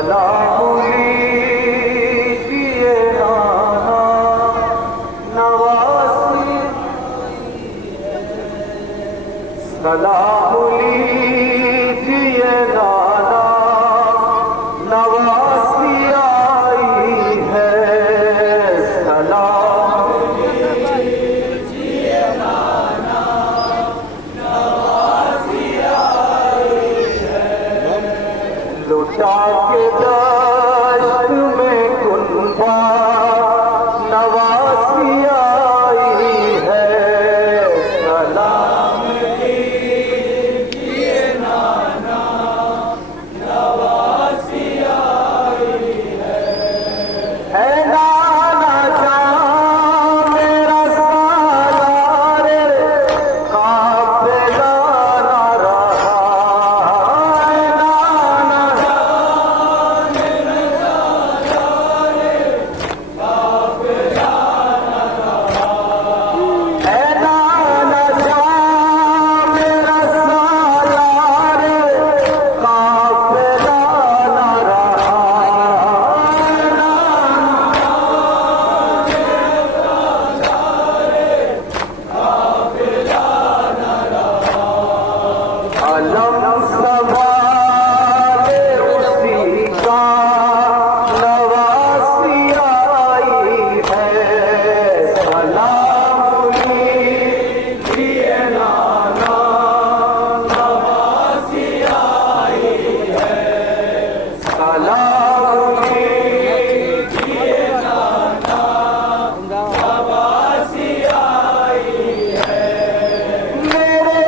सलामुली दिए नाना नवासी, सलामुली दिए नाना नवासी आई है। सलामुली दिए नाना नवासी आई है। लुटा के दश्त में कुनबा नवासी आई है। सलामुली दिए नाना नवासी आई है नाना जान मेरा सालार काफिला ना रहा। नाना जान मेरा सालार काफिला ना रहा। नाना जान मेरा सालार काफिला ना रहा। अलम सवाले उसी का नवासी आई है। सलामुली दिए नाना नवासी आई है। सलामुली दिए नाना नवासी आई है। मेरे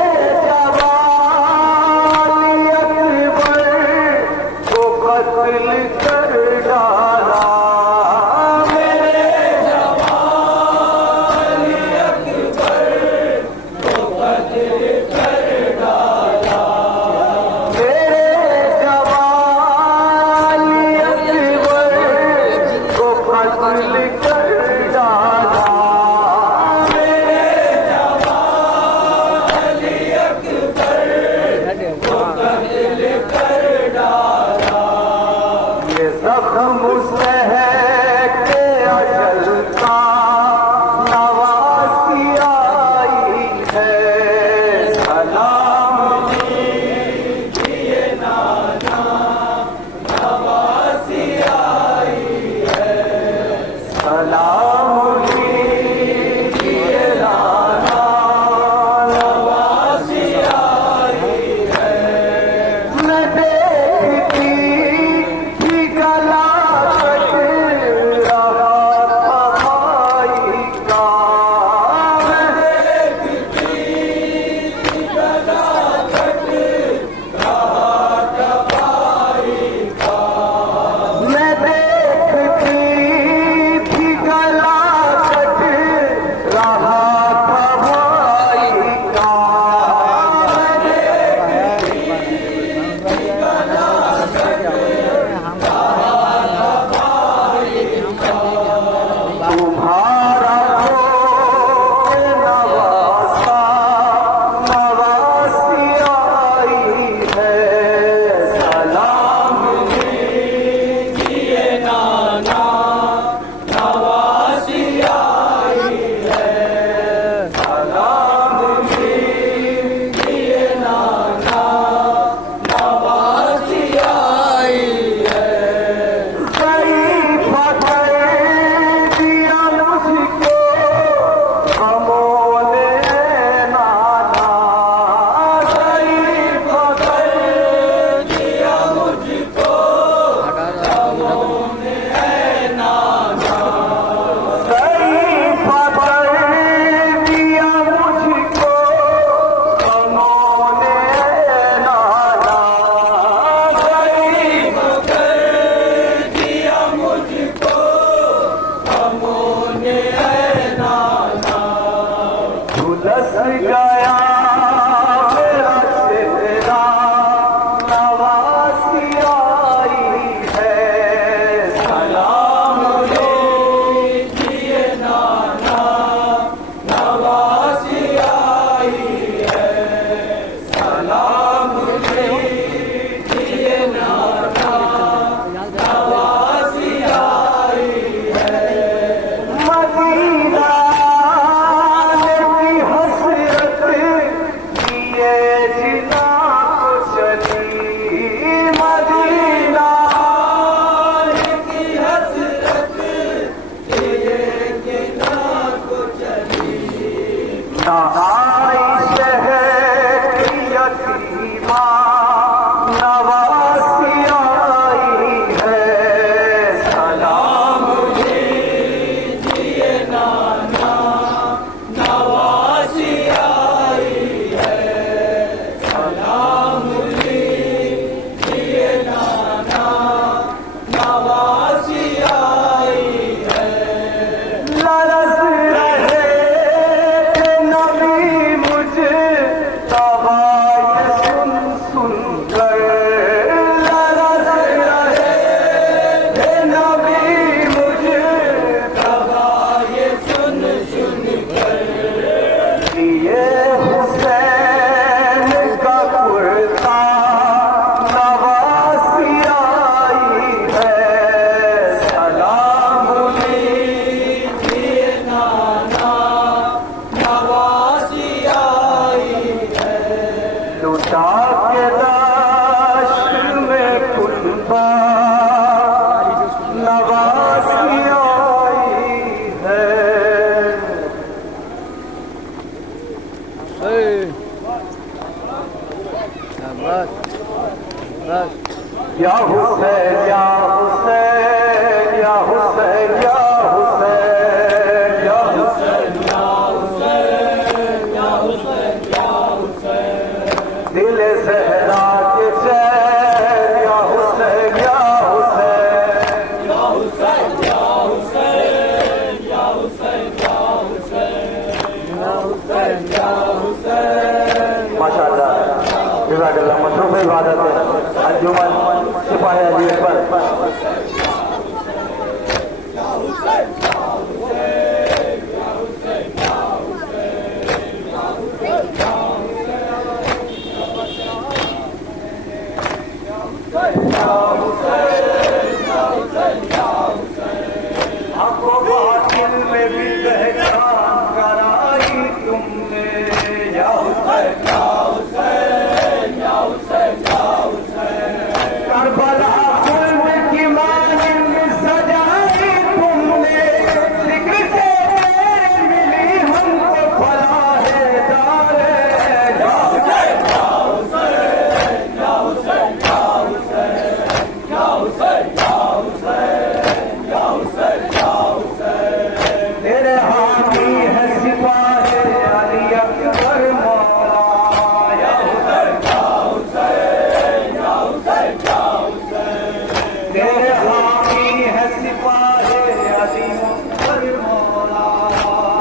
को कत्ल कर डाला। मेरे जवानी अकबर को कत्ल कर डाला। मेरे जवानी अकबर को कत्ल कर डाला। मेरे जवानी अकबर को कत्ल कर डाला। ये जख्म सह के अजल का नवासी आई है। सलामुली दिए नाना नवासी आई है। सलामुली दिए नाना नवासी आई है। मैं देखती थी गला या हुसैन या हुसैन या हुसैन या हुसैन या हुसैन या हुसैन या हुसैन या हुसैन दिल सहरा के चैन या हुसैन या हुसैन या हुसैन या हुसैन या हुसैन या हुसैन या हुसैन या हुसैन माशाअल्लाह जज़ाकल्लाह मशरूफ़ इबादत है अंजुमन सिपाही अजीज पर आपको बातिल में भी पहचान कराई तुमने या हुसैन या हुसैन या हुसैन या हुसैन करबला कुल्ब की मानिंद सजाई तुमने जिक्र से तेरे मिली हमको फलाहे दारे या हुसैन या हुसैन या हुसैन या हुसैन या हुसैन या हुसैन या हुसैन या हुसैन तेरे हामी है सिपाही अली अकबर मौला या हुसैन या हुसैन या हुसैन या हुसैन तेरे हामी है सिपाही अली अकबर मौला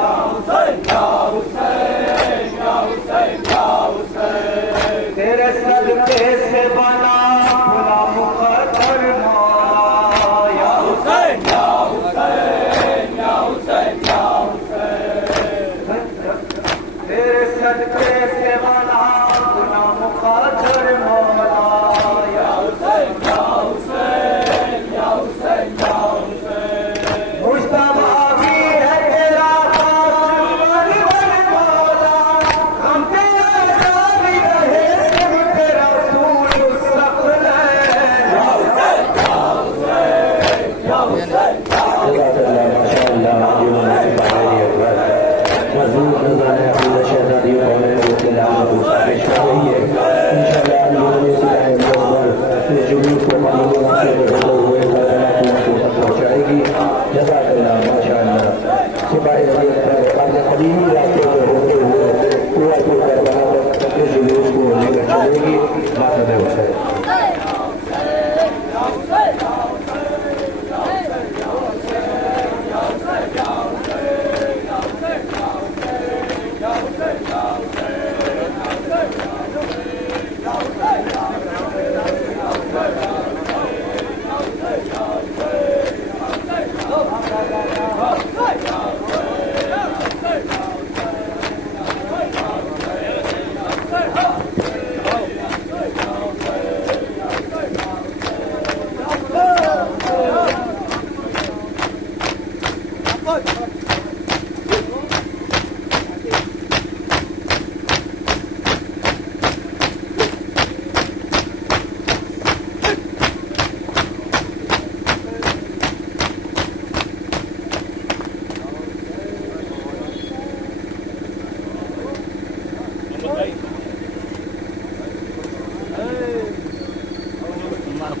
या हुसैन या हुसैन या हुसैन या हुसैन तेरे सदके से बना खुला मुकद्दर मौला या हुसैन या हुसैन या हुसैन या हुसैन तेरे सदके से बना खुला मुकद्दर मौला या हुसैन या हुसैन या हुसैन या हुसैन मुश्तबा भी है तेरा कासिम मौला हम तेरा जारी रहे सिर्फ तेरा रसूल सक़लैन या हुसैन या हुसैन या हुसैन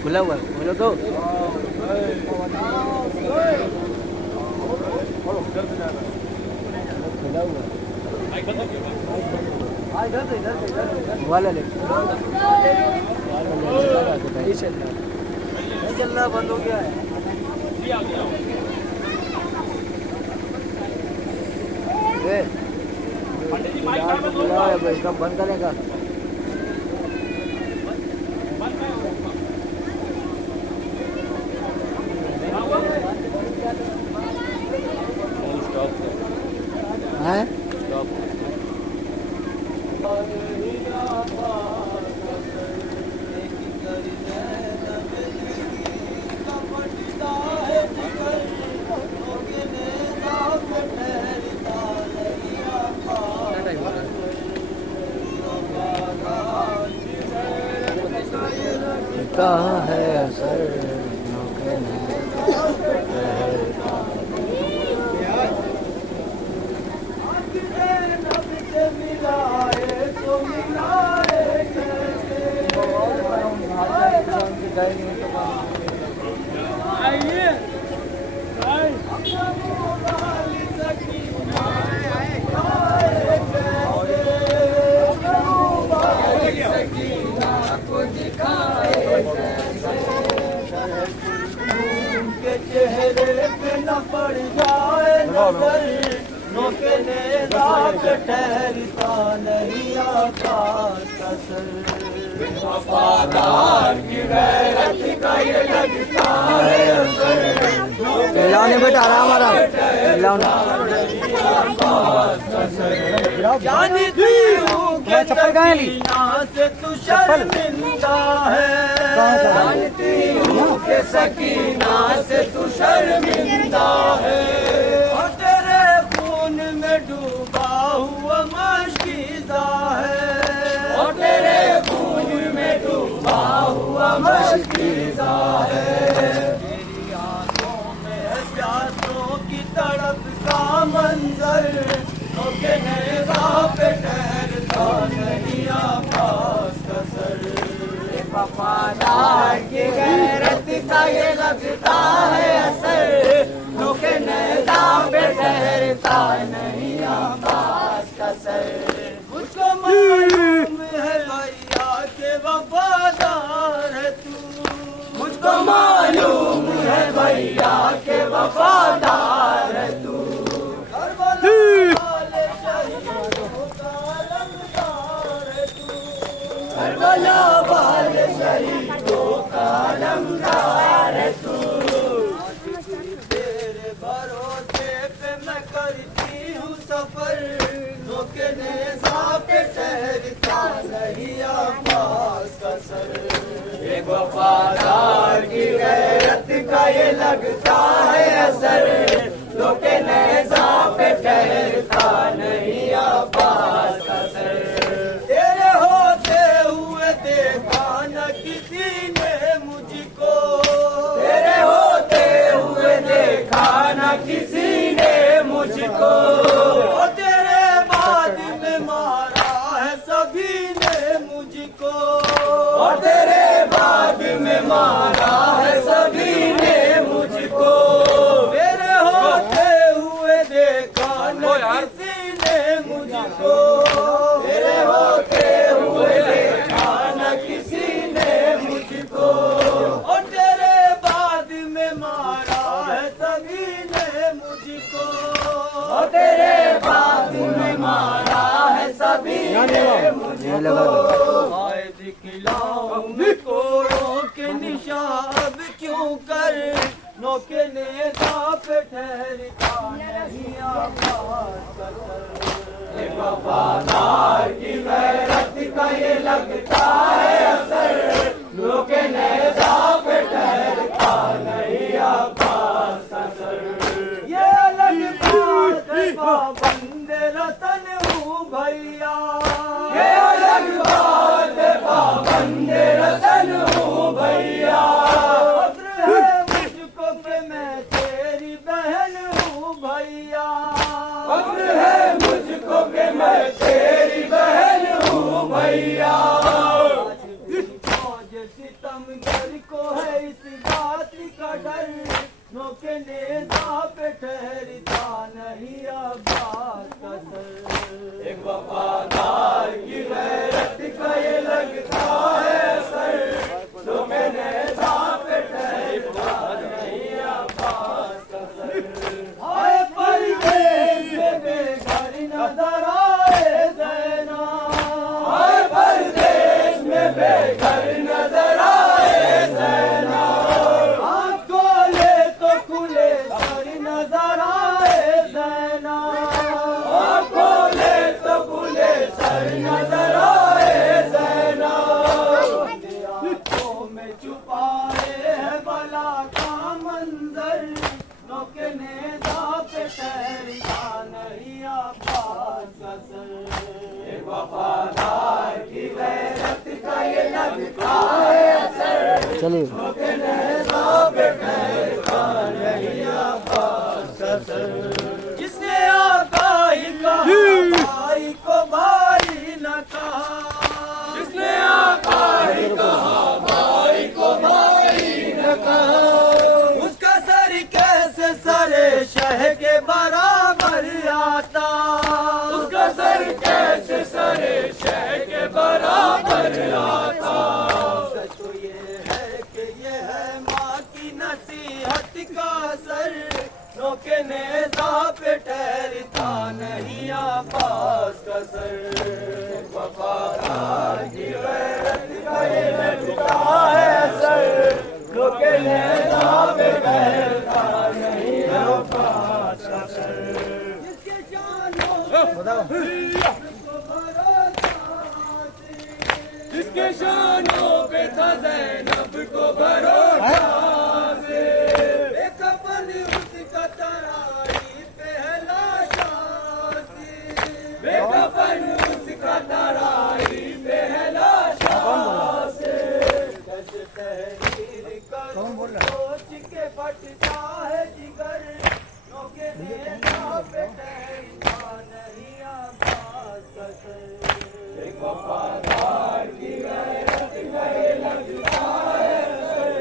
खुला हुआ है बोलो तो खुला हुआ वाला ले नहीं चल रहा बंद हो गया है इसका बंद करेगा हैं कहाँ है असर मिलाए तो मिलाए कैसे जाएंगे तो आइए के चेहरे पे न पड़ जाए नजर नोके नेज़ा पे ठहरता नहीं आकाश का सर वफादार की गैरत का ये लगता है असर चिल्लाओ बेटा आराम आराम चिल्लाओ जानती हूँ कि सकीना से तू शर्मिंदा है जानती हूँ कि सकीना से तू शर्मिंदा है और तेरे खून में डूबा हुआ मशकीज़ा है और तेरे खून में डूबा हुआ मशकीज़ा है तेरी आंखों में है प्यासों की तड़प का मंजर के नेज़ा पे ठहरता नहीं आकाश का सर वफादार की गैरत का ये लगता है असर के नेज़ा पे ठहरता नहीं आकाश का सर मुझको मालूम है भैया के वफादार है तू मुझको मालूम है भैया के वफादार है तू करबला वाले शहीदों का अलमदार है तू तेरे भरोसे पे मैं करती हूँ सफर के नेज़ा पे ठहरता नहीं आकाश का सर एक वफादार की गैरत का ये लगता है असर के नेज़ा पे ठहरता नहीं आकाश का सर तेरे होते हुए देखा न किसी ने मुझको तेरे होते हुए देखा न किसी ने मुझको और तेरे बाद में मारा है सभी ने मुझको और तेरे बाद में मारा है सभी ने मुझको तेरे होते हुए देखा न किसी ने मुझको तेरे होते हुए देखा न किसी ने मुझको और तेरे बाद में मारा है सभी ने मुझको और तेरे बाद में मारा है सभी ने मुझको आए दिखलाऊं मैं कोड़ों के निशाब क्यों कर नोके नेज़ा पे ठहरता नहीं आकाश का सर वफादार की गैरत का ये लगता है असर नोके नेज़ा पे ठहरता नहीं आकाश का सर ये अलग बात है पाबंदे रतन हूँ भैया ये अलग बात है पाबंदे रतन हूँ भैया फक्र है मुझको कि मैं तेरी बहन हूँ भैया फक्र है मुझको कि मैं तेरी बहन हूँ भैया फौज सितमगर को है इस बात का डर नोके नेज़ा पे ठहरता नहीं आकाश का सर एक वफादार की गैरत का ये लगता है असर नोके नेज़ा पे ठहरता नहीं आकाश का सर हाय परदेश में बेघर नजर आए ज़ैना हाय परदेश में बेघर नजर आए ज़ैना आँख खोले तो खुले सर नजर आए ज़ैना आँख खोले तो खुले सर नजर आए ज़ैना आँखों में छुपाए है बला का मंजर नोके नेज़ा पे ठहरता नहीं आकाश का सर एक वफादार की गैरत का ये लगता है असर चलिए नोके नेज़ा पे ठहरता नहीं आकाश का सर जिसने आकाई कहा भाई को भाई न कहा जिसने आकाई कहा भाई को भाई रोके नेज़ा पे ठहरता नहीं आपास का सर वफादार की गैरत का ये लगता है सर रोके नेज़ा पे ठहरता नहीं आपास का सर जिसके शानों पे था ज़ैनब को भरोसा से बेकफन उसका तराई पहला शादी बेकफन उसका तराई पहला शादी दस तहरीर का सोच के फटता है जिगर नौके नेज़ा पे ठहरता नहीं आबाद का सर एक वफादार की गैरत का ये लगता है सर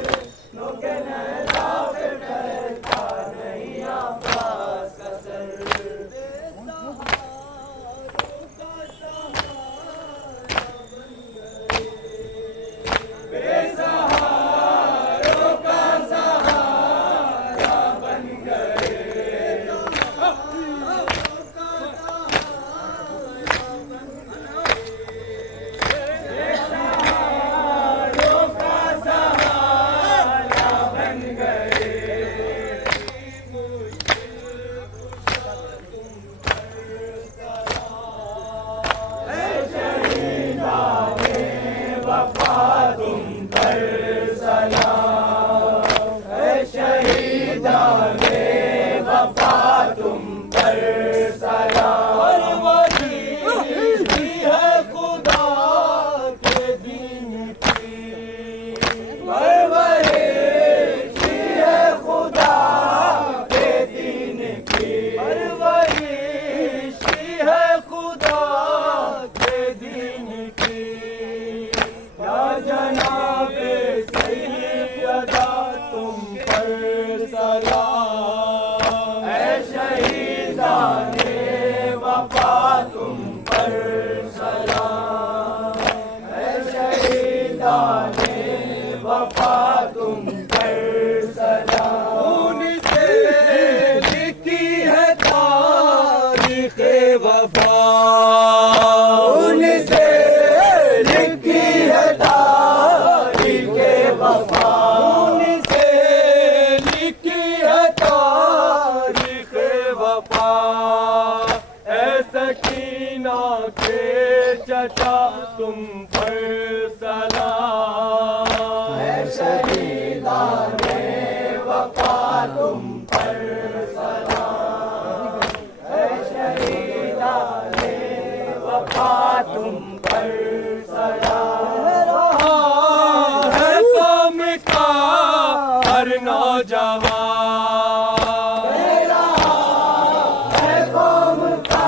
नौके नेज़ा पे ठहरता नहीं आबाद का सर बेसहारों का सहारा बन गए बेसहारों का सहारा बन गए ऐ शहीदाने वफा तुम पर सलाम ऐ शहीदाने वफा तुम पर सलाम परवरिश है खुदा के दीन की परवरिश है खुदा के दीन की परवरिश है खुदा के दीन की या जनाबे सैयदा तुम पर सलाम ऐ शहीदाने वफा तुम पर सलाम ऐ शहीदाने वफा तुम पर सलाम उनसे लिखी है तारीख़ वफा उनसे लिखी है तारीख़ वफा उनसे लिखी है तारीख़ वफा ऐ सकीना के चचा तुम पर सलाम ऐ शहीदाने वफा तुम पर सलाम ऐ शहीदाने वफा तुम पर सलाम रहा है कौम का हर नौजवान रहा है कौम का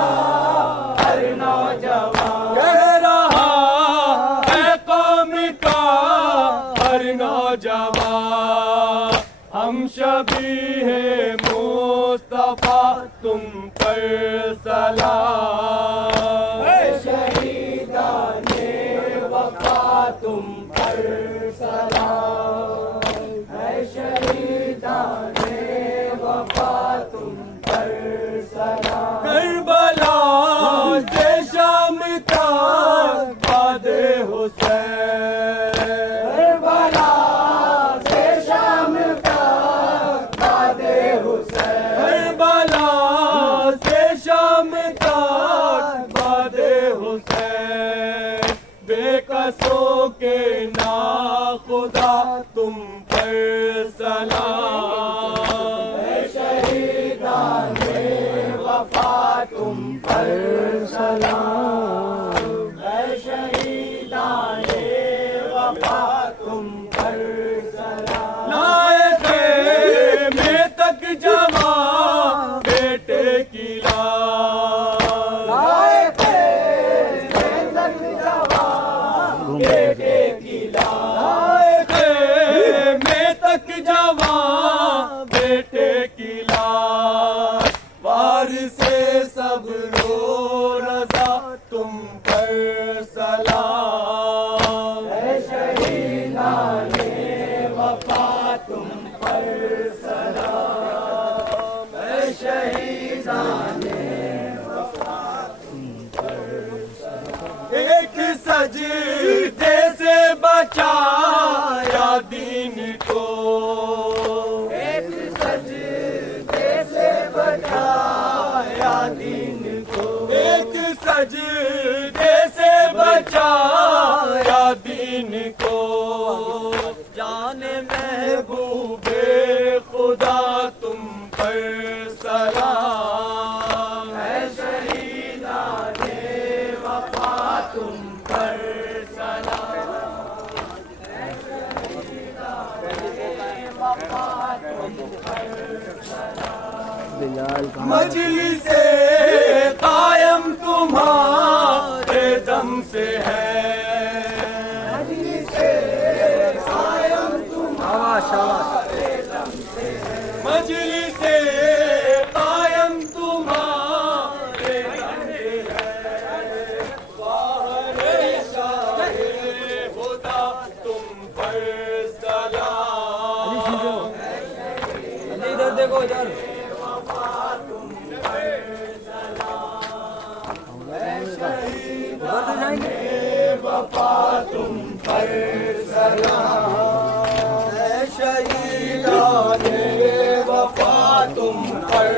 हर नौजवान कह रहा है कौम का हर नौजवान हम शबीहे मुस्तफा तुम पर सलाम ऐ शहीदाने वफा तुम पर सलाम ऐ शहीदाने वफा तुम पर सलाम करबला से शाम तक बाद हुसैन करबला से शाम तक बाद हुसैन करबला से शाम तक बाद हुसैन बेकसों के ना खुदा तुम पर सलाम ऐ शहीदाने वफा तुम पर सलाम ऐ शहीदाने वफा तुम पर सलाम लाए में तक जमा बेटे की लाश लाए में तक जमा बेटे की लाश में तक जमा बेटे की लाश वार से सब रो रजा तुम पर सलाम ऐ शहीदाने वफा तुम पर सलाम ऐ एक सजदे से बचाया दीन को, एक सजदे से बचाया दीन को, एक सजदे से बचाया दीन को। जाने महबूबे खुदा तुम पर सलाम है, शहीदाने वफा तुम पर सलाम है, शहीदाने वफा तुम पर सलाम। मजलिसे कायम तुम्हारे दम से है, मजलिसे कायम तुम्हारे दम से है, मजलिसे कायम तुम्हारे दम से है। वाहे शाहे खुदा तुम पर सलाम, इधर देखो इधर। वफा तुम पर सलाम है, शहीदाने वफा तुम पर सलाम है, शहीदाने वफा तुम पर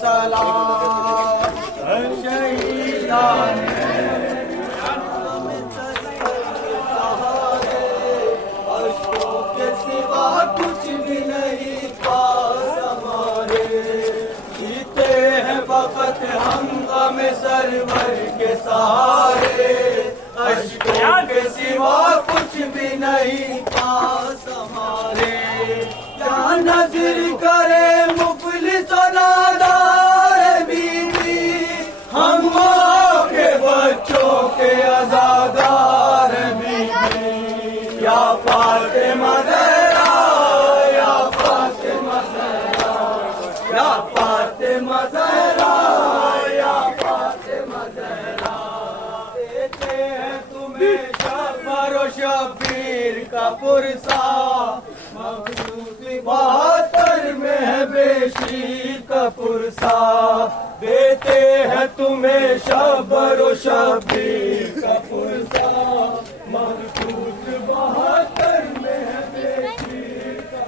सलाम है, शहीदाने अश्कों के सिवा कुछ भी नहीं पास हमारे, जीते हैं फकत हम गम सरवर के सहारे, अश्कों के सिवा कुछ भी नहीं पास हमारे। क्या नजर करे मुफलिस और नादार बीवी, हम माँ के बच्चों के आजादार बीवी। या फातिमा ज़हरा, या फातिमा ज़हरा, या फातिमा ज़हरा, या फातिमा ज़हरा। देते हैं तुम्हें शब्बर और शबीर का पुरसा, मखसूस 72 में है बेशीर का पुरसा। देते हैं तुम्हें शब्बर और शबीर का पुरसा, मखसूस 72 में है बेशीर का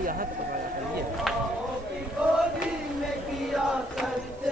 यहाँ गोदी में किया करते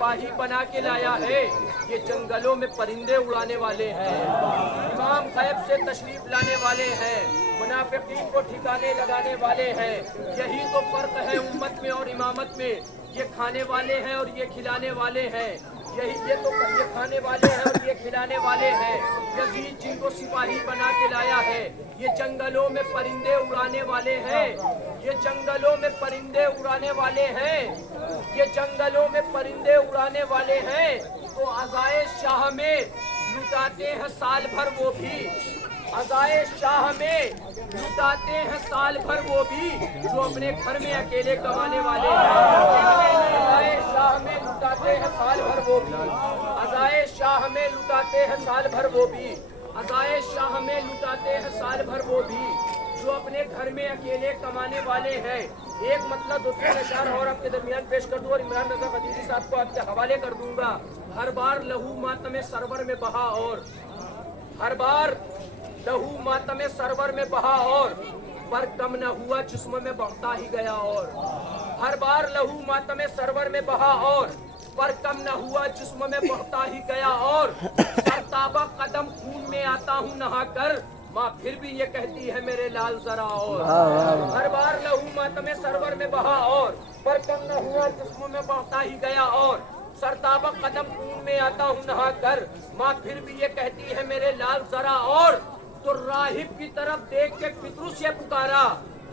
सिपाही बना के लाया है। ये जंगलों में परिंदे उड़ाने वाले हैं, इमाम गैब से तशरीफ लाने वाले हैं, मुनाफिकीन को ठिकाने लगाने वाले हैं। यही तो फर्क है उम्मत में और इमामत में। ये खाने वाले हैं और ये खिलाने वाले हैं। ये खाने वाले हैं और ये खिलाने वाले हैं। यजीद जिनको सिपाही बना के लाया है, ये जंगलों में परिंदे उड़ाने वाले हैं। ये जंगलों में परिंदे उड़ाने वाले हैं। ये जंगलों में परिंदे उड़ाने वाले हैं। तो अज़ाए शाह में लुटाते हैं साल भर वो भी। अज़ाए शाह में लुटाते हैं साल भर वो भी जो अपने घर में अकेले कमाने वाले हैं। अज़ाए शाह में लुटाते हैं साल भर वो भी। अज़ाए शाह में लुटाते हैं साल भर वो भी। अज़ाए शाह में लुटाते हैं साल भर वो भी जो अपने घर में अकेले कमाने वाले हैं। एक मतलब दूसरे नशार और आपके दरमियान पेश कर दूं और इमरान रजा गदीरी साहब को आपके हवाले कर दूंगा। हर बार लहू मातम सरवर में बहा और हर बार लहू मातम सरवर में बहा और पर कम न हुआ जिस्म में बढ़ता ही गया। और हर बार लहू मातम सरवर में बहा और पर कम न हुआ जिस्म में बढ़ता ही गया। और सरताबा कदम खून में आता हूँ नहा कर, माँ फिर भी ये कहती है मेरे लाल जरा। और हर बार लहू मातम सरवर में बहा और पर कम न हुआ जिस्म में बढ़ता ही गया। और सरताबा कदम खून में आता हूँ नहा कर, माँ फिर भी ये कहती है मेरे लाल जरा। और तो राहिब की तरफ देख के पितरू से पुकारा,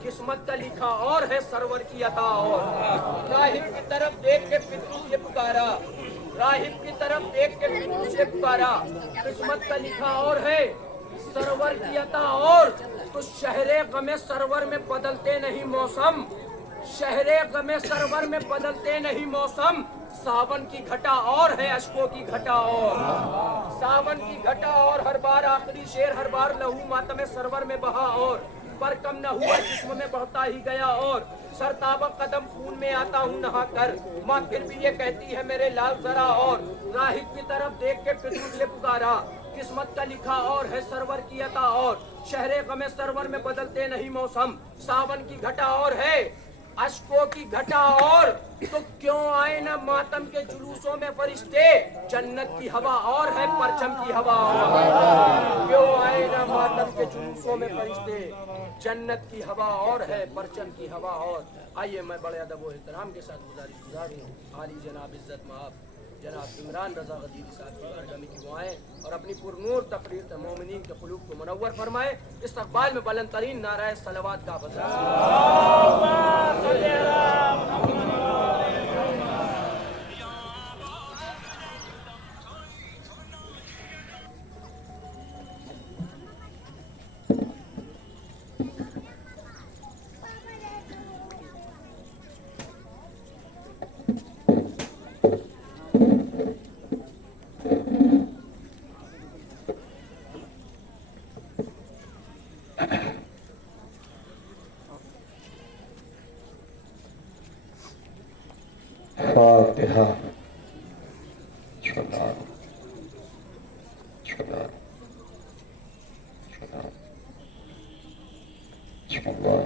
किस्मत का लिखा और है सरवर की अता। और राहिब की तरफ देख के पितरू से पुकारा, राहिब की तरफ देख के पितरू से पुकारा, किस्मत का लिखा और है सरवर की अता। और तो शहरे गमे सरवर में बदलते नहीं मौसम, शहरे गमे सरवर में बदलते नहीं मौसम। सावन की घटा और है अशकों की घटा। और सावन की घटा और हर बार आखिरी शेर, हर बार लहू मातम सरवर में बहा और पर कम न हुआ जिस्म में बढ़ता ही गया। और सरताबा कदम खून में आता हूँ नहा कर, माँ फिर भी ये कहती है मेरे लाल जरा। और राहिब की तरफ देख के फितूर से पुकारा, किस्मत का लिखा और है सरवर की अता। और शहरे गमे सरवर में बदलते नहीं मौसम, सावन की घटा और है अशकों की घटा। और तो क्यों आए न मातम के जुलूसों में फरिश्ते, जन्नत की हवा और है परचम की हवा। और क्यों आए न मातम के जुलूसों में फरिश्ते, जन्नत की हवा और है परचम की हवा। और आइए मैं बड़े अदब व एहतराम के साथ गुजारिश हूँ आली जनाब इज्जत माब जनाब इमरान रजा गदीरी साहब की बारगाह में दुआएं और अपनी पुरनूर तकरीर मोमिनीन के कुलूब को मुनव्वर फरमाए। इस्तकबाल में बुलंद तरीन नाराए सलवात का फातिहा। सलाम सलाम सलाम। बिस्मिल्लाह।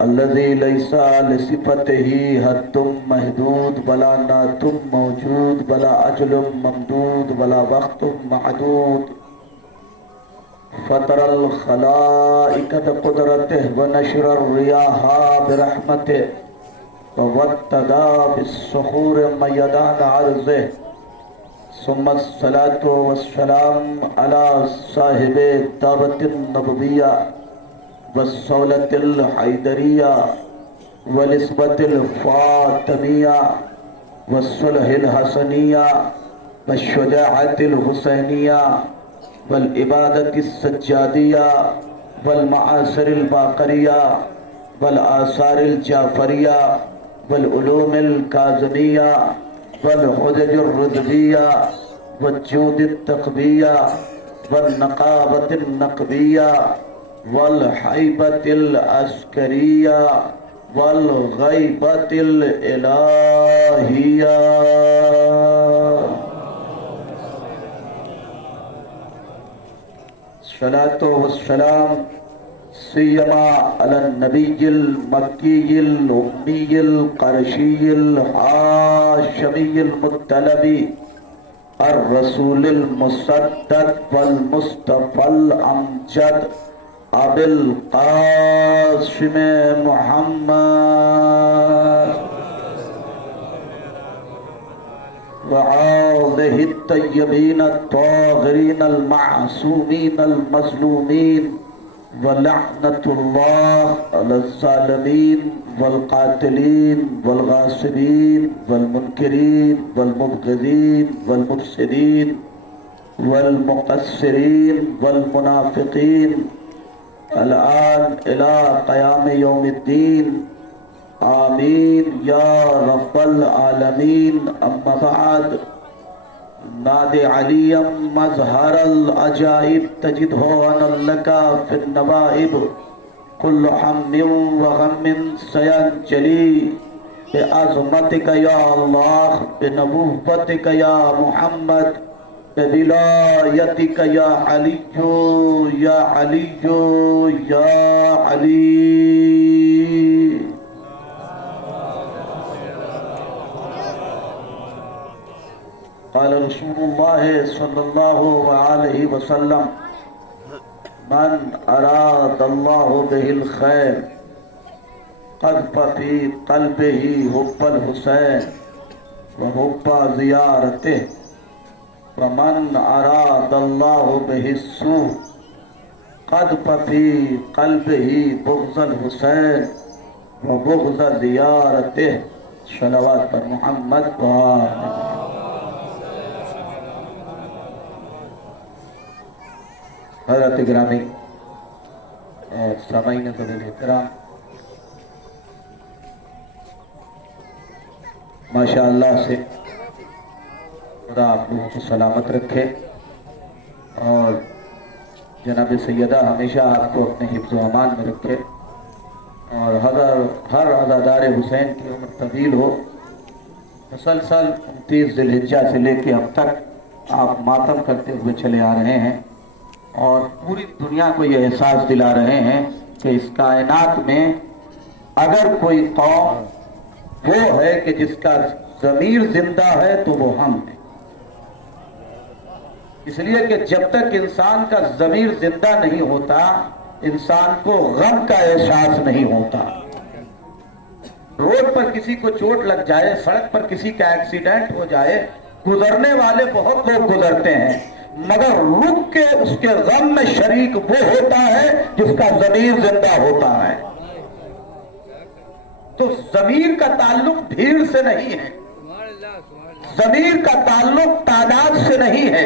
अल्लज़ी लैसा लिसिफ़तिही हद्दुम महदूद वला नातुम मौजूद वला अजलुम ममदूद वला वक़्तुम मअदूद फ़तरल ख़लाइक़ बिक़ुदरतिही व नशरर रियाहा बिरहमतिही व वत्तदा बिस्सुहूर मयदान अर्ज़िही सुम्मस्सलातु वस्सलाम अला साहिबे दावतिन नबविय्या वस्सौलतिल हैदरिया वलिस्बतिल फातिमिया वस्सुलहिल हसनिया वश्शुजाअतिल हुसैनिया वल इबादतिस सज्जादिया वल मआसिरिल बाक़रिया वल आसारिल जाफरिया वल उलूमिल काज़िमिया वल हुजजुर रिज़विया वज्जूदित तक़बिया वल नक़ाबतिन नक़बिया वल हैबतिल अस्करिया वल गैबतिल इलाहिया। सलातो वस्सलाम सियमा अलन नबीयिल मक्कीयिल उम्मीयिल क़रशीयिल हाशमीयिल मुत्तलबी अर रसूलिल मुसद्दक़ वल मुस्तफ़ल अमजद अबिल क़ासिम मुहम्मद व आलिहि तय्यबीन अत्ताहिरीन अल मासूमीन अल मज़लूमीन व लअनतुल्लाह अला ज़ालिमीन वल क़ातिलीन वल गासिबीन वल मुनकिरीन वल मुबग़िज़ीन वल मुफ़सिदीन वल मुक़स्सिरीन वल मुनाफ़िक़ीन अल-आन इला क़याम यौमिद्दीन आमीन या रब्बल आलमीन। अम्मा बाद नादे अलियम मज़हरल अजाइब तजिदहु अनल्लका फिन नवाइब कुल्लु हम्मिन व गम्मिन सयंजली बिअज़मतिका या अल्लाह बिनबुव्वतिका या मुहम्मद बिविलायतिका या अलिय्यु या अलिय्यु या अली। क़ाल रसूलुल्लाह सल्लल्लाहु अलैहि वसल्लम मन अरादल्लाहु बिहिल खैर क़ज़फ़ फ़ी क़ल्बिही हुब्बल हुसैन व हुब्ब ज़ियारतिही व मन अरादल्लाहु बिहिस्सू क़ज़फ़ फ़ी क़ल्बिही बुग़्ज़ल हुसैन व बुग़्ज़ ज़ियारतिही। सलावत पर मोहम्मद हज़रत गिरामी और सामाईन एहतराम, माशाअल्लाह से खुदा आप लोगों को सलामत रखे और जनाब सैयदा हमेशा आपको अपने हिफ्ज़ व अमान में रखे और हर अज़ादार हुसैन की उम्र तवील हो। मुसलसल 29 ज़िलहिज्जा से लेकर अब तक आप मातम करते हुए चले आ रहे हैं और पूरी दुनिया को ये एहसास दिला रहे हैं कि इस कायनात में अगर कोई कौम वो है कि जिसका ज़मीर जिंदा है तो वो हम हैं। इसलिए कि जब तक इंसान का ज़मीर जिंदा नहीं होता इंसान को गम का एहसास नहीं होता। रोड पर किसी को चोट लग जाए, सड़क पर किसी का एक्सीडेंट हो जाए, गुजरने वाले बहुत लोग गुजरते हैं मगर रुक के उसके गम में शरीक वो होता है जिसका ज़मीर जिंदा होता है। तो ज़मीर का ताल्लुक भीड़ से नहीं है, ज़मीर का ताल्लुक तादाद से नहीं है,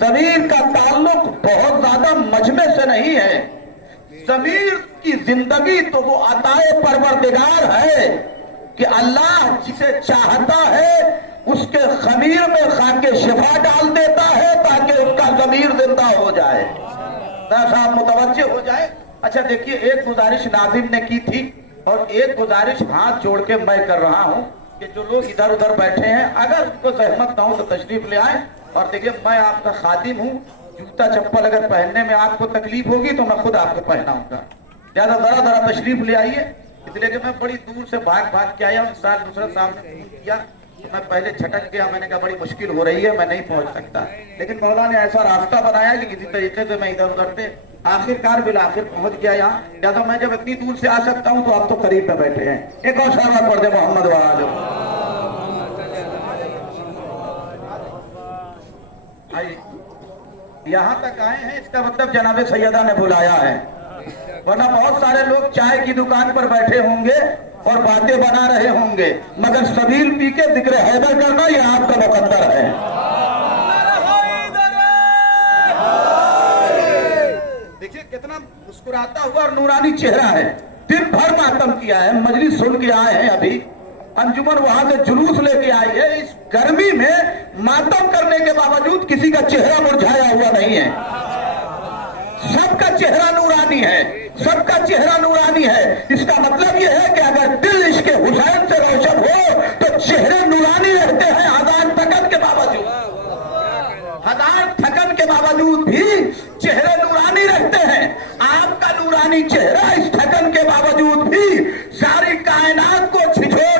ज़मीर का ताल्लुक बहुत ज्यादा मजमे से नहीं है। ज़मीर की जिंदगी तो वो अताए परवरदिगार है कि अल्लाह जिसे चाहता है उसके खमीर में खाके शिफा डाल देता है ताकि उसका ज़मीर जिंदा हो जाए। साहब मुतवज्जे हो जाए। अच्छा देखिए, एक गुजारिश नाज़िम ने की थी और एक गुजारिश हाथ जोड़ के मैं कर रहा हूं कि जो लोग इधर उधर बैठे हैं अगर उनको जहमत ना हो तो तशरीफ ले आए। और देखिए, मैं आपका खादिम हूं, जूता चप्पल अगर पहनने में आपको तकलीफ होगी तो मैं खुद आपको पहनाऊंगा। ज्यादा जरा तशरीफ ले आइए, इसलिए कि मैं बड़ी दूर से भाग भाग के आया हूँ। साल दूसरा साहब ने फोन किया तो मैं पहले छटक गया, मैंने कहा बड़ी मुश्किल हो रही है, मैं नहीं पहुंच सकता, लेकिन मौला ने ऐसा रास्ता बनाया कि किसी तरीके से मैं इधर उधर से आखिरकार बिल आखिर पहुंच गया यहाँ। या तो मैं जब इतनी दूर से आ सकता हूँ तो आप तो करीब में बैठे हैं। एक और सलावत पढ़ दे मोहम्मद वाला। यहाँ तक आए हैं इसका मतलब जनाबे सैयदा ने बुलाया है, वरना बहुत सारे लोग चाय की दुकान पर बैठे होंगे और बातें बना रहे होंगे, मगर सबील पी के जिक्र हैदर करना यह आपका मुकद्दर है। देखिए कितना मुस्कुराता हुआ और नूरानी चेहरा है। दिन भर मातम किया है, मजलिस सुन के आए हैं, अभी अंजुमन वहां से जुलूस लेके आई है। इस गर्मी में मातम करने के बावजूद किसी का चेहरा मुरझाया हुआ नहीं है, सबका चेहरा नूरानी है, सबका चेहरा नूरानी है। इसका मतलब यह है कि अगर दिल इश्क़ हुसैन से रोशन हो तो चेहरे नूरानी रहते हैं। हजार थकन के बावजूद, हजार थकन के बावजूद भी चेहरे नूरानी रहते हैं। आपका नूरानी चेहरा इस थकन के बावजूद भी सारी कायनात को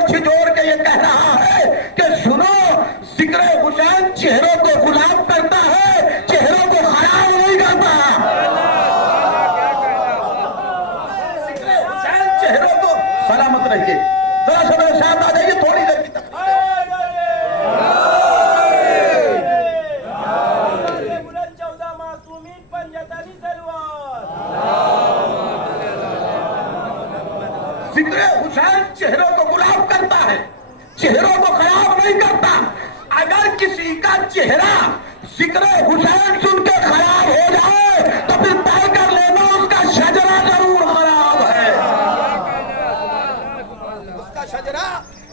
छिछोड़ के ये कह रहा है कि सुनो, जिक्र हुसैन चेहरों को गुलाब करता है, चेहरों को खराब नहीं करता। जिक्र हुसैन चेहरों को सलामत रहिए। जरा सा मेरे साथ आ जाइए, थोड़ी देर की तकलीफ। जिक्र हुसैन चेहरों को गुलाब करता है, चेहरों को खराब नहीं करता। अगर किसी का चेहरा जिक्र हुसैन सुन के खराब हो जाए तो फिर तय कर लेना उसका शजरा जरूर खराब है, उसका शजरा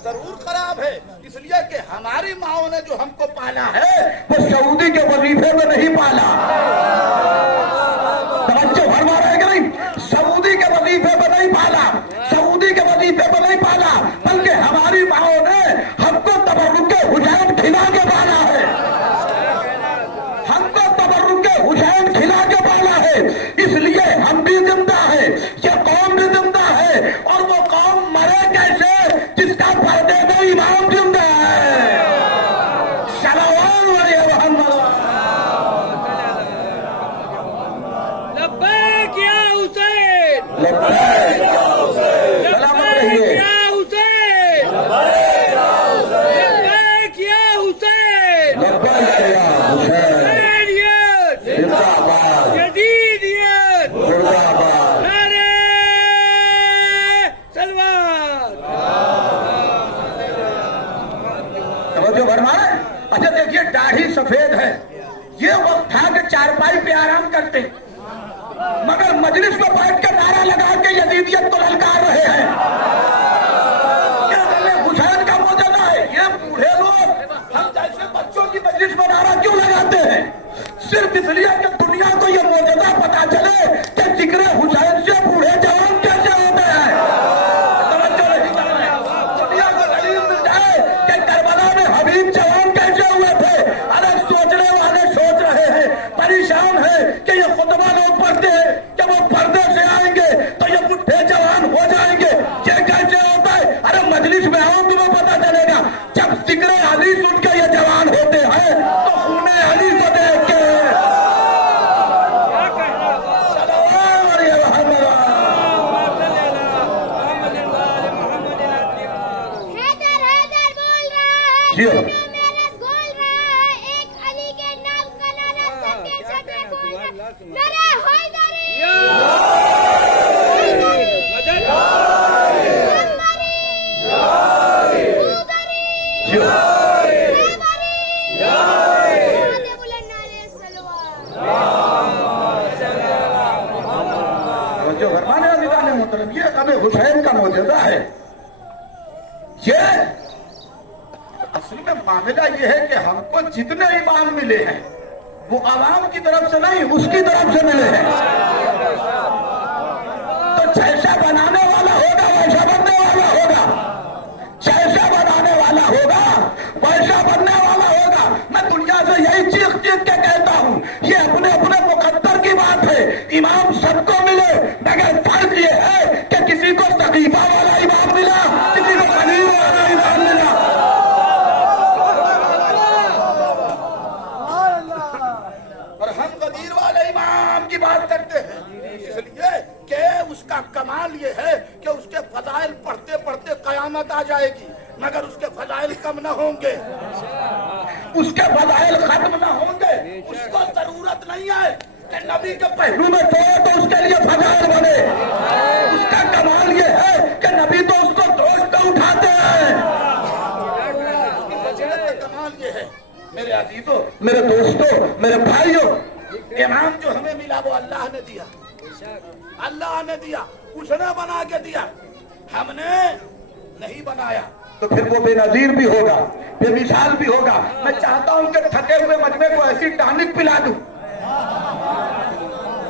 जरूर खराब है। इसलिए कि हमारी माओ ने जो हमको पाला है वो सऊदी के वजीफे में नहीं पाला। तवज्जो फरमा रहे कि नहीं? सऊदी के वजीफे में नहीं पाला, सऊदी के वजीफे में नहीं पाला, बल्कि हमारी माओ ने हमको तबर्रुके हुसैन खिला के पाला है, हमको तबर्रुके हुसैन खिला के पाला है। इसलिए हम भी जिंदा है, ये कौम भी जिंदा है, और वो कौम मरे कैसे जिसका पर्दे में इमाम जिंदा है। सलावत अलैहि मोहम्मद। लब्बैक या हुसैन, लब्बैक या हुसैन, सलामत रहिए। या हुसैन, लब्बैक या हुसैन, लब्बैक या हुसैन, हुसैनियत जिंदाबाद, जदीदियत मुर्दाबाद। नारे सलवात। तवज्जो फरमाए। अच्छा देखिए, दाढ़ी सफेद है, ये वक्त था कि चारपाई पे आराम करते, मगर मजलिस में बैठ के नारा लगा के यजीदियत को ललकार रहे हैं। ये हुसैन का मौजूदा है। ये बूढ़े लोग हम जैसे बच्चों की मजलिस में नारा क्यों लगाते हैं? सिर्फ इसलिए कि दुनिया को ये मौजूदा पता चले कि जिक्र हुसैन से बूढ़े जवान कैसे होते हैं। दुनिया को दलील मिल जाए कि करबला में हबीब जवान कैसे हुए थे। अरे सोचने वाले सोच रहे हैं, परेशान है कि ये खुतबा लोग पढ़ते हैं कि वो पर्दे से आएंगे तो ये बुढ़े जवान हो जाएंगे, ये कैसे होता है? अरे मजलिस में आओ, तुम्हें पता चलेगा। जब जिक्र अली सुन के ये जवान होते हैं तो खूने अली को देख के सलावत अलैहि मोहम्मद। हैदर बोल रहा है, जी। मेरस बोल रहा है, एक अली के नाम का नारा सबके छठे बोल रहा है। नारे हैदरी, मदद, अंबरी, उदरी, जी। हैदरी, मोहम्मद बुलंद अलैहि सलवात। जो फरमाने वाली जाने मुहतरम, ये हमें हुसैन का मौजूदा है। ये असल में मामला ये है कि हमको जितने इमाम मिले हैं वो आवाम की तरफ से नहीं, उसकी तरफ से मिले हैं। तो जैसा बनाने वाला होगा वैसा बनने वाला होगा, जैसा बनाने वाला होगा वैसा बनने वाला होगा। मैं दुनिया से यही चीख चीख के कहता हूँ, ये अपने अपने मुकद्दर की बात है। इमाम सबको मिले, मगर फर्क ये पढ़ते पढ़ते कयामत आ जाएगी मगर उसके फजाइल कम न होंगे, उसके फजाइल खत्म न होंगे। उसको जरूरत नहीं है कि नबी के पहलू में सोए तो उसके लिए फजाइल बने। उसका कमाल ये है कि नबी तो उसको दोस्त को उठाते हैं। कमाल ये है मेरे अजीजों, मेरे दोस्तों, मेरे भाइयों, इमाम जो हमें मिला वो अल्लाह ने दिया, अल्लाह ने दिया, उसने बना के दिया, हमने नहीं बनाया। तो फिर वो बेनजीर भी होगा, बेमिसाल भी होगा। मैं चाहता हूं कि थके हुए मजमे को ऐसी टॉनिक पिला दूं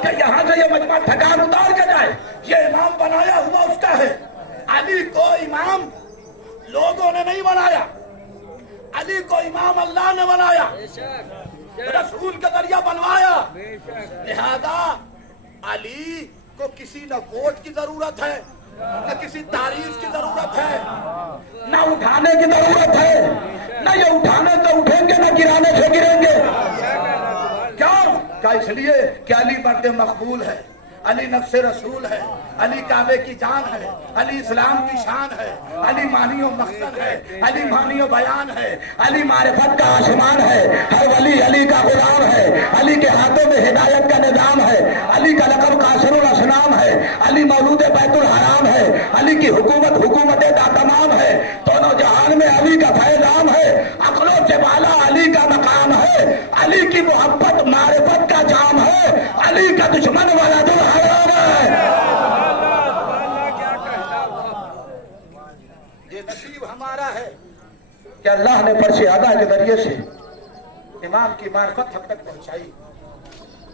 कि यहां से ये मजमा थकान उतार के जाए। ये इमाम बनाया हुआ उसका है। अली को इमाम लोगों ने नहीं बनाया, अली को इमाम अल्लाह ने बनाया, रसूल के जरिया बनवाया। लिहाजा अली को किसी न वोट की जरूरत है, न किसी तारीफ की जरूरत है, न उठाने की जरूरत है। न ये उठाने से उठेंगे, न गिराने से गिरेंगे। क्यों? क्या इसलिए कि अली मर्द मकबूल है, अली नफ्से रसूल है, अली काबे की जान है, अली इस्लाम की शान है, अली मानियो मकसद है, अली मानियो बयान है, अली मारिफत का आसमान है। हर वली अली का गुलाम है, अली के हाथों में हिदायत का निजाम है, अली का लक़ब कासिरुल असनाम है, अली मौलूद बैतुल हराम है, अली की हुकूमत हुकूमत तमाम है। दोनों जहान में अली का फैज़ाम है, अक़लों से बाला अली का मकाम है, अली की मोहब्बत मारिफत का जाम है, अली का दुश्मन वाला दुल हराम है। ये नसीब हमारा है कि अल्लाह ने फर्श अदा के जरिए से इमाम की मार्फत हम तक पहुंचाई।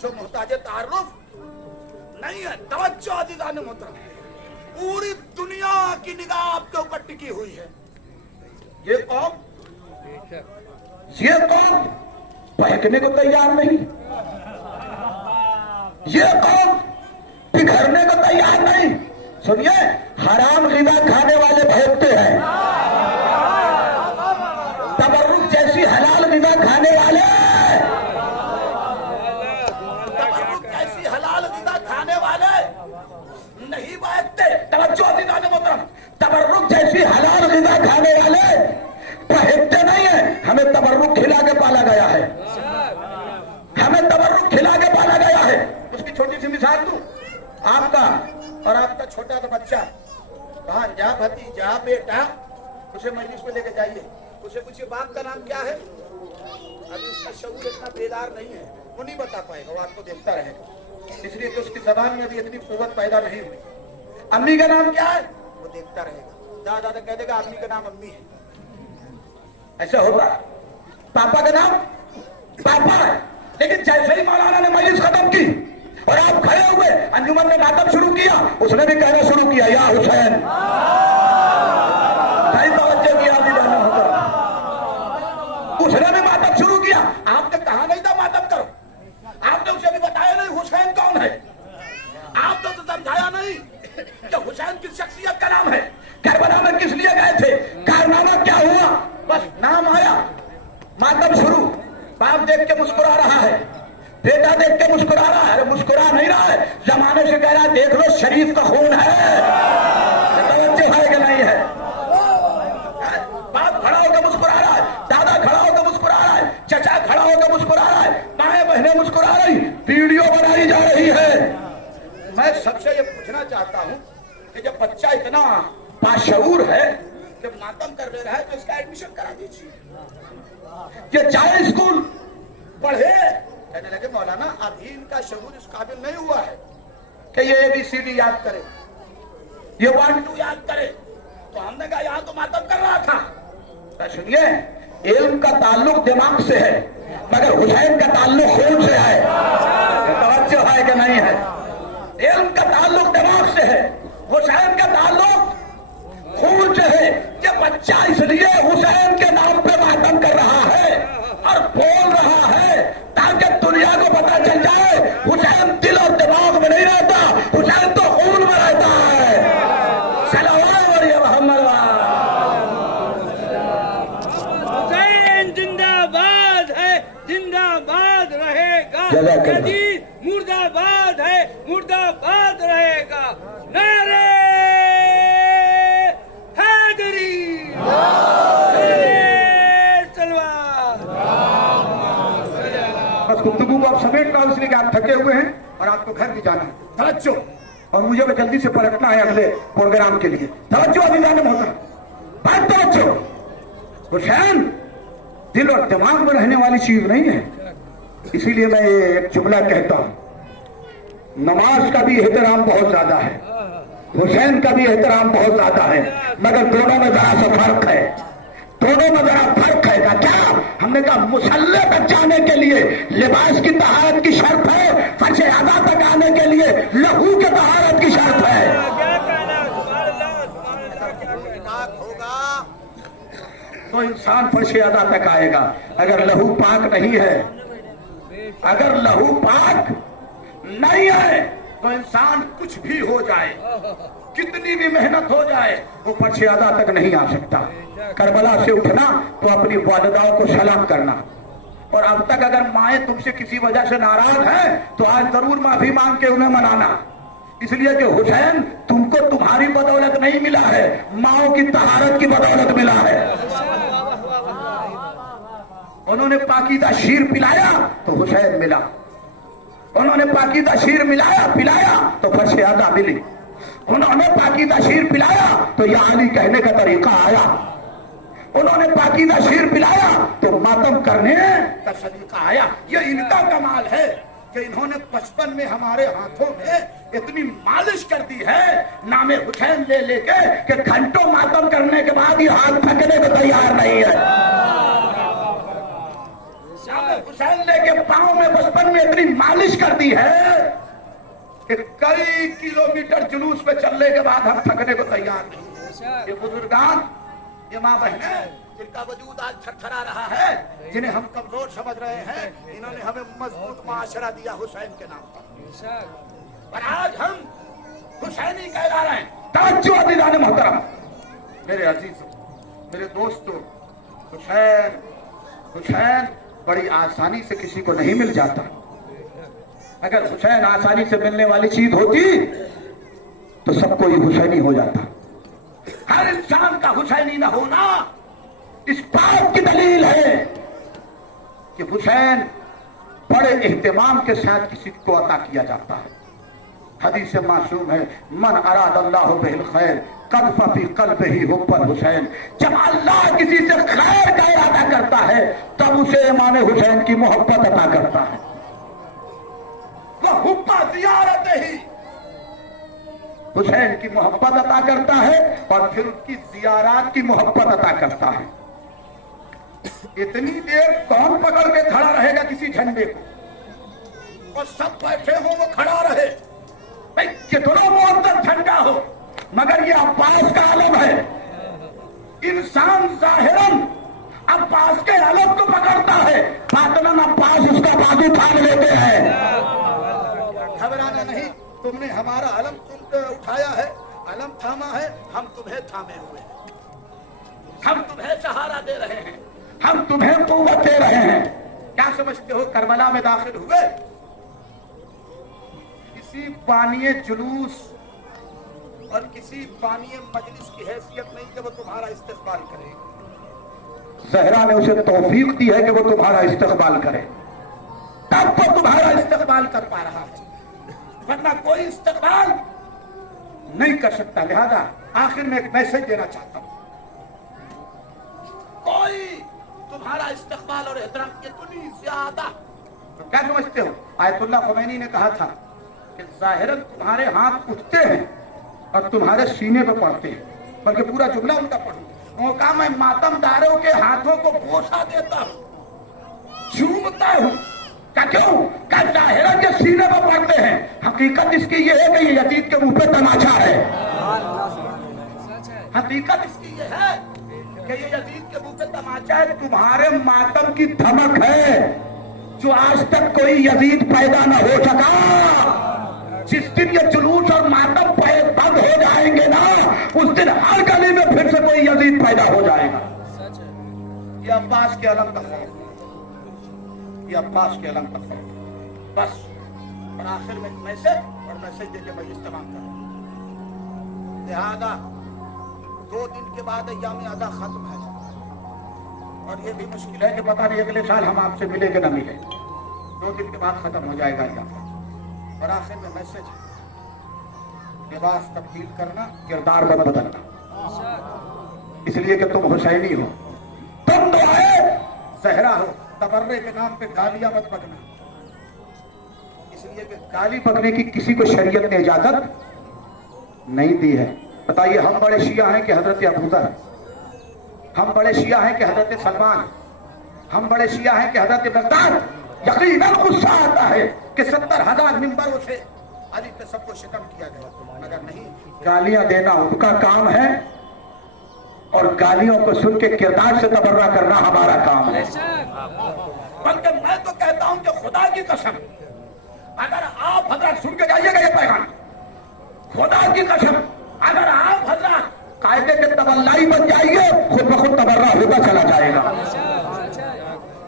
जो मोहताज तारुफ नहीं है, तवज्जो अज़ीज़ान मोहतरम, पूरी दुनिया की निगाह आपके ऊपर टिकी हुई है। ये कौम बहकने को तैयार नहीं, ये कौम बिखरने को तैयार नहीं। सुनिए, हराम ग़िज़ा खाने वाले भोगते हैं, तबर्रुक जैसी हलाल ग़िज़ा खाने वाले, तबर्रुक जैसी हलाल ग़िज़ा खाने वाले नहीं बहकते। तवज्जो अज़ीज़ान मोहतरम, तबर्रुक जैसी हलाल ग़िज़ा खाने वाले बहकते नहीं है। हमें तबर्रुक खिला के पाला गया है, हमें तबर्रुक खिला के पाला गया है। उसकी छोटी सी मिसाल दूं, आपका और आपका छोटा सा बच्चा, भांजा भतीजा बेटा, उसे मजलिस में लेके जाइए, उसे पूछिए बाप का नाम क्या है। अभी उसका शऊर इतना बेदार नहीं है, वो नहीं बता पाएगा, वो आपको देखता रहेगा, इसलिए कि उसकी जबान में अभी इतनी कुव्वत पैदा नहीं हुई। अम्मी का नाम क्या है, वो देखता रहेगा, ज्यादा ज्यादा कह देगा अम्मी का नाम अम्मी है, ऐसा होगा। पापा का नाम पापा है, लेकिन जैसे ही मौलाना ने मजलिस खत्म की और आप खड़े हुए, अंजुमन ने नाटक शुरू किया, उसने भी कहना शुरू किया, या हुसैन। उसने भी मातम शुरू किया। आपने कहा नहीं था मातम करो, आपने उसे भी बताया नहीं हुसैन कौन है, आपने तो समझाया नहीं कि हुसैन किस शख्सियत का नाम है, करबला में किस लिए गए थे, कारनामा क्या हुआ। बस नाम आया, मातम शुरू। बाप देख के मुस्कुरा रहा है, बेटा देख के मुस्कुरा रहा है, मुस्कुरा नहीं रहा है, जमाने से कह रहा है देख लो शरीफ का खून है, है कि नहीं है। बाप खड़ा होकर मुस्कुरा रहा है, दादा खड़ा होकर मुस्कुरा रहा है, चचा खड़ा होकर मुस्कुरा रहा है, माएं बहनें मुस्कुरा रही, वीडियो बनाई जा रही है। मैं सबसे ये पूछना चाहता हूँ कि जब बच्चा इतना बाशऊर है कि मातम कर ले रहा है तो इसका एडमिशन करा दीजिए, ये जाए स्कूल पढ़े। कहने लगे मौलाना अभी इनका शऊर इस काबिल नहीं हुआ है कि ये ABCD याद करे, ये 1 2 याद करे। तो हमने कहा यहाँ तो मातम कर रहा था। तो सुनिए, इल्म का ताल्लुक दिमाग से है, मगर हुसैन का ताल्लुक खून से है। तवज्जो है कि नहीं है। इल्म का ताल्लुक दिमाग से है, हुसैन का ताल्लुक खून से है। ये बच्चा इसलिए हुसैन के नाम पे मातम कर रहा है और बोल रहा है ताकि दुनिया को पता चल जाए हुसैन दिल और दिमाग में नहीं रहता, हुसैन तो खून में रहता है। हुसैन जिंदाबाद है, जिंदाबाद रहेगा, मुर्दाबाद है, मुर्दाबाद रहेगा। नारे रहा हूँ इसलिए कि आप थके हुए हैं और आपको घर भी जाना है। तवज्जो, और मुझे भी जल्दी से पलटना है अगले प्रोग्राम के लिए। तवज्जो अभी जाने में होता बात तवज्जो। हुसैन दिल और दिमाग में रहने वाली चीज नहीं है, इसीलिए मैं ये एक जुमला कहता हूं, नमाज का भी एहतराम बहुत ज्यादा है, हुसैन का भी एहतराम बहुत ज्यादा है, मगर दोनों में जरा सा फर्क है, दोनों में जरा फर्क है। क्या हमने कहा मुसल्ले तक जाने के लिए लिबास की तहारत की शर्त है, फर्श अदा तक आने के लिए लहू के तहारत की शर्त है। तो इंसान फर्श अदा तक आएगा। अगर लहू पाक नहीं है, अगर लहू पाक नहीं है तो इंसान कुछ भी हो जाए, कितनी भी मेहनत हो जाए, वो फर्श अदा तक नहीं आ सकता। करबला से उठना तो अपनी वालिदाओं को सलाम करना, और अब तक अगर माए तुमसे किसी वजह से नाराज है तो आज जरूर माफी मांग के उन्हें मनाना, इसलिए कि हुसैन तुमको तुम्हारी बदौलत नहीं मिला है, माओ की तहारत की बदौलत मिला है। उन्होंने पाकीदा शीर पिलाया तो हुसैन मिला, उन्होंने पाकीदा शीर मिलाया पिलाया तो फर्श अदा मिली, उन्होंने पाकीदा शीर पिलाया तो या अली कहने का तरीका आया, उन्होंने पाकीदा शीर पिलाया तो मातम करने का सलीका आया। ये इनका कमाल है कि इन्होंने बचपन में हमारे हाथों में इतनी मालिश कर दी है नामे हुसैन ले लेके कि घंटों मातम करने के बाद ये हाथ थकने को तैयार नहीं है। हुसैन लेके पांव में बचपन में इतनी मालिश कर दी है कि कई किलोमीटर जुलूस पे चलने के बाद हम थकने को तैयार नहीं। ये बुजुर्गान, ये माँ बहने जिनका वजूद आज थरथरा रहा है, जिन्हें हम कमजोर समझ रहे हैं, इन्होंने हमें मजबूत माशरा दिया हुसैन के नाम पर, और आज हम हुसैनी कहला रहे हैं। तवज्जो अज़ीज़ान मोहतरम, मेरे अजीजों, मेरे दोस्तों, हुसैन हुसैन बड़ी आसानी से किसी को नहीं मिल जाता। अगर हुसैन आसानी से मिलने वाली चीज होती तो सबको ही हुसैनी हो जाता। हर इंसान का हुसैनी न होना इस बात की दलील है कि हुसैन बड़े एहतिमाम के साथ किसी को अता किया जाता है। हदीस मासूम है, मन अराद अल्लाह बिल खैर कद फी क़ल्बिही हुब्बुल हुसैन। जब अल्लाह किसी से खैर का इरादा करता है तब उसे इमाम हुसैन की मोहब्बत अता करता है। वह हुब्बा ज़ियारत ही, हुसैन की मोहब्बत अता करता है और फिर उसकी ज़ियारत की मोहब्बत अता करता है। इतनी देर कौन पकड़ के खड़ा रहेगा किसी झंडे को, और सब बैठे हो वो खड़ा रहे, भाई कितना मुअत्तल झंडा हो, मगर ये अब्बास का आलम है। इंसान जाहिरन अब्बास के आलम को पकड़ता है, बातिनन अब्बास उसका बाजू थाम लेते हैं। घबराना नहीं, तुमने हमारा आलम तुम उठाया है, आलम थामा है, हम तुम्हें थामे हुए हैं, हम तुम्हें सहारा दे रहे हैं, हम तुम्हें कुव्वत दे रहे हैं। क्या समझते हो करबला में दाखिल हुए, किसी बानिए जुलूस और किसी बानिए मजलिस की हैसियत नहीं कि वो तुम्हारा इस्तकबाल करे। ज़हरा ने उसे तौफीक दी है कि वो तुम्हारा इस्तकबाल करे, तब वो तुम्हारा इस्तकबाल कर पा रहा है, वरना कोई इस्तकबाल नहीं कर सकता। लिहाजा आखिर में एक मैसेज देना चाहता हूं, कोई तुम्हारा इस्तकबाल और एहतराम इतनी ज्यादा, तो क्या समझते हो, आयतुल्लाह ख़ुमैनी ने कहा था कि ज़ाहिरन तुम्हारे हाथ उठते हैं और तुम्हारे सीने पर पड़ते हैं, बल्कि पूरा जुमला उनका पढ़ूं। वो कहा मैं मातमदारों के हाथों को बोसा देता हूं, झूमता हूं। क्या क्यों? क्या ज़ाहिरन के सीने पर पड़ते हैं, हकीकत इसकी ये है कि ये यजीद के मुंह पे तमाचा है। हकीकत इसकी ये है कि ये यजीद के मुंह पे तमाचा है, तुम्हारे मातम की धमक है जो आज तक कोई यजीद पैदा न हो सका। जिस दिन ये जुलूस और मातम बंद हो जाएंगे ना, उस दिन हर गली में फिर से कोई यजीद पैदा हो जाएगा। ये अब्बास के अलम का खौफ, ये अब्बास के अलम का खौफ, बस। और आखिर में मैसेज और मैसेज देके मैं इस्तेमाल कर रहा हूं। लिहाजा 2 दिन के बाद अय्याम अज़ा खत्म है, और ये भी मुश्किल है कि पता नहीं अगले साल हम आपसे मिले कि न मिले। 2 दिन के बाद खत्म हो जाएगा इजाफा। और आखिर में मैसेज है, लिबास तब्दील करना, किरदार मत बदलना। इसलिए कि तुम हुसैनी हो, तुम तो आए सहरा हो, तबर्रे के नाम पे गालियां मत बकना। इसलिए कि गाली बकने की किसी को शरीयत ने इजाजत नहीं दी है। बताइए, हम बड़े शिया हैं कि हजरत अबूजर, हम बड़े शिया हैं कि हजरत सलमान, हम बड़े शिया हैं कि हजरत बगदाद। यकीनन गुस्सा आता है कि 70,000 मिंबरों से अली पे सबको शिकम किया गया, मगर नहीं, गालियां देना उनका काम है और गालियों को सुन के किरदार से तबर्रा करना हमारा काम है। बल्कि मैं तो कहता हूं कि खुदा की कसम, अगर आप हजरत सुन के जाइएगा ये पैगाम, खुदा की कसम, अगर आप हजरत कायदे के तबल्लाई बन जाइए, खुद ब खुद तबर्रा होता चला जाएगा।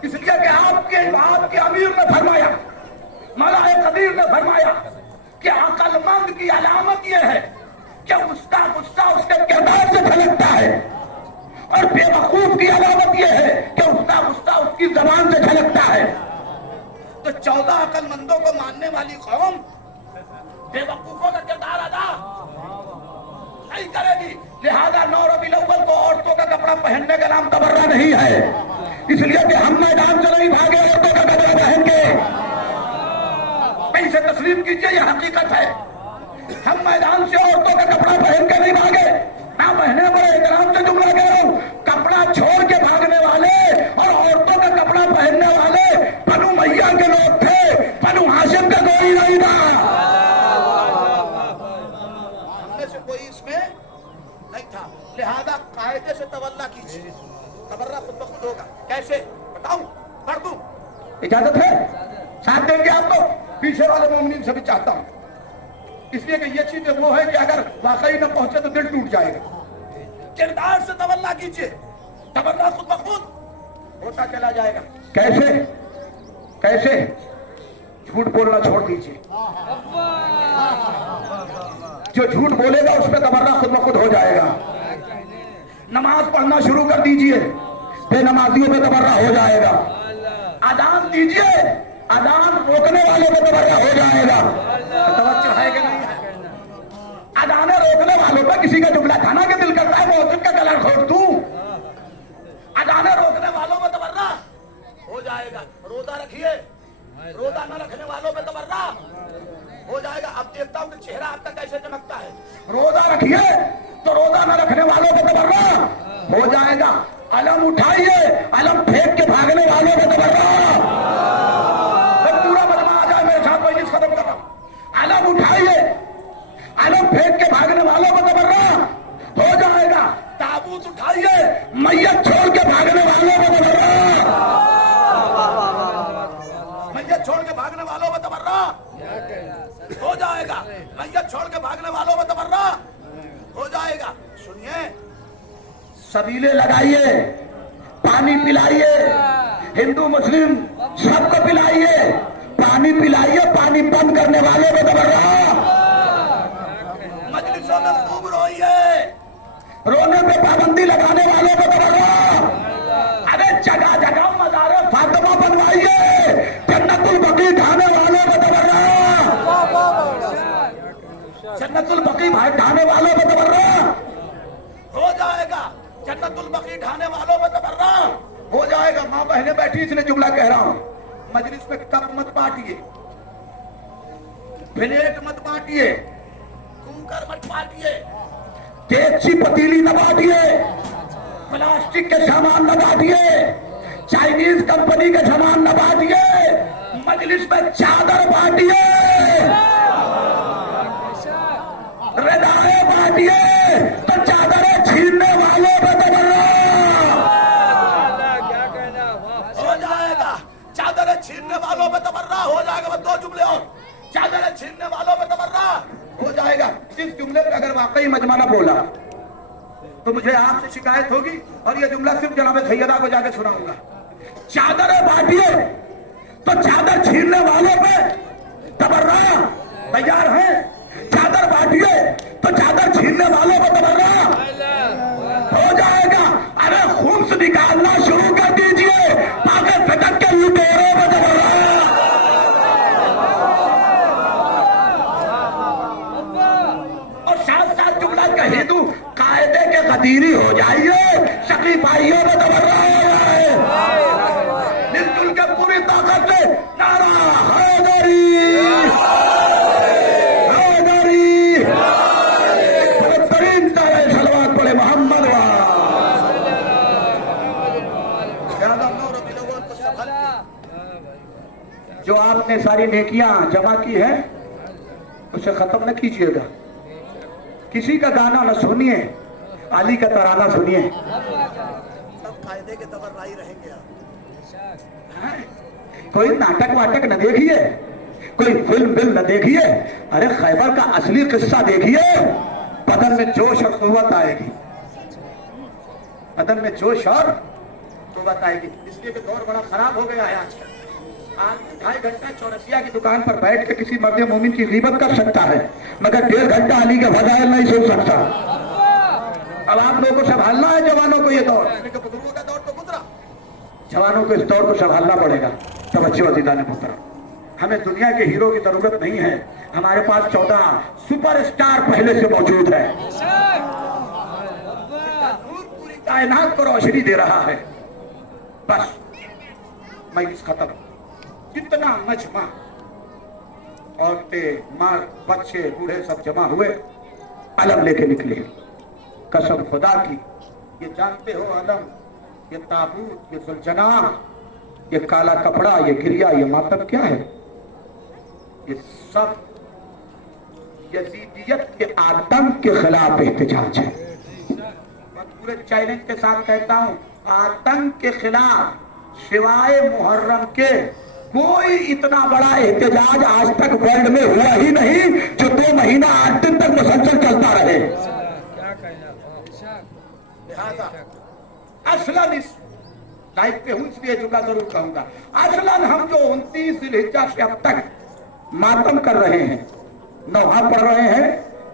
इसलिए कि आपके अमीर ने फरमाया, मौलाए कबीर ने फरमाया कि अक्लमंद की अलामत यह है कि उसका गुस्सा उसके किरदार से झलकता है, और बेवकूफ की अलामत यह है कि उसका गुस्सा उसकी जबान से झलकता है। तो 14 अक्लमंदों को मानने वाली कौम बेवकूफों का किरदार अदा नहीं करेगी। लिहाजा 9 रबीउल अव्वल को औरतों का कपड़ा पहनने का नाम तबर्रा नहीं है। इसलिए कि हम मैदान से नहीं भागे औरतों का कपड़ा पहन के। इसे तस्लीम कीजिए, यह हकीकत है। हम मैदान से औरतों का कपड़ा पहन के नहीं भागे। मैं बहने बड़े एहतराम से जुमला कह रहा हूं, कपड़ा छोड़ के भागने वाले और औरतों का कपड़ा पहनने वाले बनु मैया के लोग थे, बनु हाशिम का कोई नहीं था। हमने से कोई इसमें नहीं था। लिहाजा कायदे से तवल्ला कीजिए, तबर्रा खुद ब खुद होगा। कैसे बताऊं, कर दूं? इजाजत है? साथ देंगे आपको? पीछे वाले मोमिनीन से भी चाहता हूं, इसलिए कि ये चीज वो है कि अगर वाकई न पहुंचे तो दिल टूट जाएगा। किरदार से तवल्ला कीजिए, तबर्रा खुद ब खुद होता चला जाएगा। कैसे? कैसे? झूठ बोलना छोड़ दीजिए। जो झूठ बोलेगा उस पर तबर्रा खुद ब खुद हो जाएगा। नमाज पढ़ना शुरू कर दीजिए, बेनमाजियों पे तबर्रा हो जाएगा। अजान दीजिए, अजान रोकने वालों पे तबर्रा हो जाएगा। तवज्जो है कि नहीं? अजाने रोकने वालों पे किसी का जुमला खाना के दिल करता है, मौसम का कलर खोल दूं। अजाने रोकने वालों पे तबर्रा हो जाएगा। रोजा रखिए, रोजा न रखने वालों पे तबर्रा हो जाएगा। अब देखता हूं कि चेहरा आपका कैसे चमकता है। रोजा रखिए तो रोजा न रखने वालों पे तबर्रा हो जाएगा। अलम उठाइए, अलम फेंक के भागने वालों पे तबर्रा। पूरा मजमा आ जाए मेरे साथ, मजलिस खत्म कर रहा हूं। अलम उठाइए, अलम फेंक के भागने वालों पे तबर्रा हो जाएगा। ताबूत उठाइए, मैयत छोड़ के भागने वालों पे तबर्रा। मैयत छोड़ के भागने वालों पे तबर्रा हो जाएगा। मैयत छोड़ के भागने वालों पे तबर्रा हो जाएगा। सुनिए, सबीले लगाइए, पानी पिलाइए, हिंदू मुस्लिम सबको पिलाइए, पानी पिलाइए। पानी बंद करने वालों को तबर्रा। मजलिसों में खूब रोइए, रोने पे पाबंदी लगाने वालों को तबर्रा। अरे जगह जगह मज़ारे फातिमा बनवाइए, जन्नतुल बकी ढाने वालों को तबर्रा। जन्नतुल बकी ढाने वालों को तबर्रा हो जाएगा। जन्नतुल बकी ढाने वालों को तबर्रा हो जाएगा। मां बहने बैठी, इसने जुमला कह रहा हूं, मजलिस में कप मत बांटिए, प्लेट मत बांटिए, कुकर मत बांटिए, देसी पतीली न बांटिए, प्लास्टिक के सामान न बांटिए, चाइनीज कंपनी के सामान न बांटिए, मजलिस में चादर बांटिए, रज़ाएं बांटिए। तो चादरें छीनने वालों पे तबर्रा हो जाएगा। चादरें छीनने वालों पे तबर्रा हो जाएगा। बस 2 जुमले और, चादरें छीनने वालों पे तबर्रा हो जाएगा। इस जुमले पे अगर वाकई मजमा न बोला तो मुझे आपसे शिकायत होगी और यह जुमला सिर्फ जनाब सैयदा को जाके सुनाऊंगा। चादरें बांटिए तो चादर छीनने वालों पे तबर्रा तैयार है। चादर बांटिए तो चादर छीनने वालों को तबर्रा हो जाएगा। अरे खून से निकालना शुरू कर दीजिए, पाके फटक के लुटेरों को तबर्रा हो जाइए, शकी भाइयों में तबर्रा हो जाए, मिलजुल के पूरी ताकत से नारा हैदरी हैदरी, बेहतरीन तारे सलवात पड़े मोहम्मद जो आपने सारी नेकियां जमा की है उसे खत्म न कीजिएगा। किसी का गाना न सुनिए, अली का तराना सुनिए, सब फायदे के तबर्राई रहेंगे। कोई नाटक वाटक न देखिए, कोई फिल्म न देखिए, अरे खैबर का असली किस्सा देखिए। बदन में जोश और कुव्वत आएगी, बदन में जोश और कुव्वत आएगी। इसलिए कि दौर बड़ा खराब हो गया है आजकल। आज 2.5 घंटा चौरसिया की दुकान पर बैठ के किसी मर्द मोमिन की ग़ीबत कर सकता है, मगर 1.5 घंटा अली के फज़ाइल नहीं सुन सकता। अब आप लोगों को संभालना है जवानों को, ये दौर बुजुर्गों का दौर तो गुजरा, जवानों को इस दौर को संभालना पड़ेगा। तवज्जो अज़ीज़ान मुहतरम, हमें दुनिया के हीरो की जरूरत नहीं है, हमारे पास 14 सुपरस्टार पहले से मौजूद है। पूरी कायनात को रोशनी दे रहा है। बस मजलिस खत्म, कितना मजमा, औरतें, मर्द, बच्चे, बूढ़े सब जमा हुए, अलम लेके निकले। कसम खुदा की, ये जानते हो अलम, ये ताबूत, ये सुलझना, ये काला कपड़ा, ये गिरिया, ये मातम क्या है? ये सब यजीदियत के आतंक के खिलाफ एहतजाज है। मैं पूरे चैलेंज के साथ कहता हूं, आतंक के खिलाफ सिवाय मुहर्रम के कोई इतना बड़ा एहतजाज आज तक वर्ल्ड में हुआ ही नहीं जो 2 महीना 8 दिन तक मुसलसल चलता रहे। लिहाजा असलन इस लाइफ पे हूं, इसलिए जुमला जरूर कहूंगा, असलन हम जो 29 ज़िलहिज्जा से अब तक मातम कर रहे हैं, नौहा पढ़ रहे हैं,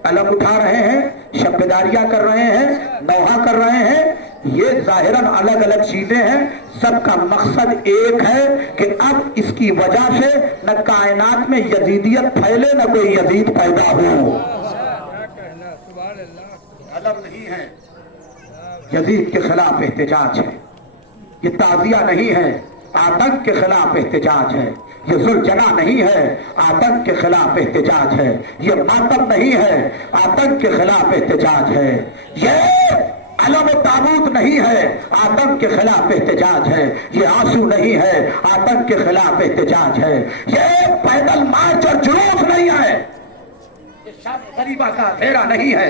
अलम उठा रहे हैं, शब्बेदारियां कर रहे हैं, नौहा कर रहे हैं, ये जाहिरन अलग अलग चीजें हैं। सबका मकसद एक है कि अब इसकी वजह से न कायनात में यजीदियत फैले, न कोई यजीद पैदा हो। अलम नहीं है, यजीद के खिलाफ एहतजाज है। ये ताजिया नहीं है, आतंक के खिलाफ एहतजाज है। ये जुल्जना नहीं है, आतंक के खिलाफ एहतजाज है। ये मातम नहीं है, आतंक के खिलाफ एहतजाज है। ये अलम ताबूत नहीं है, आतंक के खिलाफ एहतजाज है। ये आंसू नहीं है, आतंक के खिलाफ एहतजाज है। ये पैदल मार्च और जुलूस नहीं है, ये शादी गरीबा का फेरा नहीं है,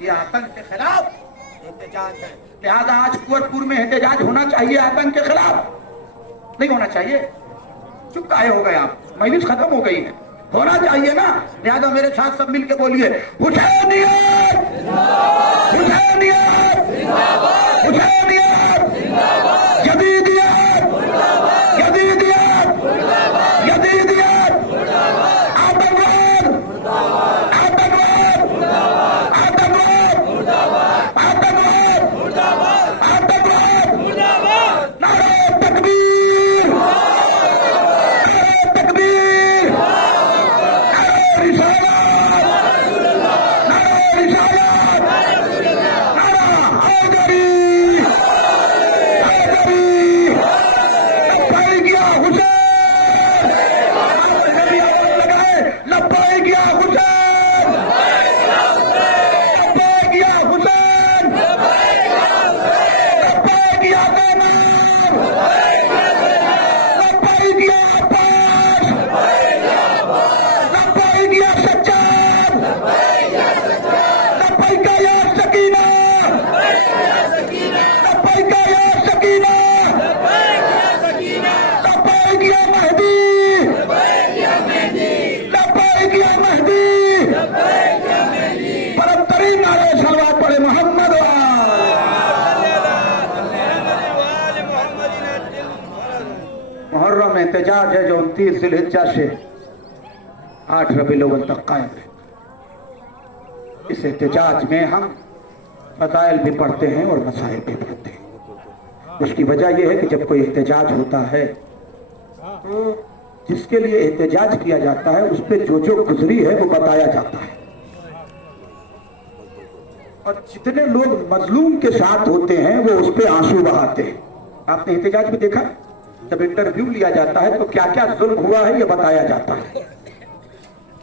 ये आतंक के खिलाफ एहतजाज है। लिहाजा आज कुंवरपुर में एहतजाज होना चाहिए, आतंक के खिलाफ नहीं होना चाहिए। चुप काहे हो गए आप? मजलिस खत्म हो गई है, होना चाहिए ना। लिहाजा मेरे साथ सब मिलके बोलिए, हुसैनियत हुसैनियत हुसैनियत, यजीदियत यजीदियत यजीदियत, आतंकवाद आतंकवाद आतंकवाद आतंकवाद आतंकवाद, नारे तकबीर तकबीर, नारे रिसालत नारे रिसालत, नारा हैदरी हैदरी, लब्बाइक या हुसैन, लब्बाइक या हुसैन, लब्बाइक या हुसैन, लब्बाइक या ज़ैनब, लब्बाइक या अब्बास, लब्बाइक या सज्जाद, लब्बाइक या सकीना, लब्बाइक या सकीना, लब्बाइक या महदी, लब्बाइक या महदी, परमतरीन नारे सलवात पढ़े मोहम्मद मुहर्रम एहतजाज है जो 29 ज़िलहिज्जा से 8 रबीउल अव्वल तक कायम है। इस एहतजाज में हम फज़ाइल भी पढ़ते हैं और मसाइल भी पढ़ते हैं। उसकी वजह यह है कि जब कोई एहतजाज होता है तो जिसके लिए एहतजाज किया जाता है उस पर जो जो गुजरी है वो बताया जाता है। और जितने लोग मजलूम के साथ होते हैं वो उस पर आंसू बहाते हैं। आपने एहतजाज में देखा, जब इंटरव्यू लिया जाता है तो क्या क्या जुल्म हुआ है ये बताया जाता है।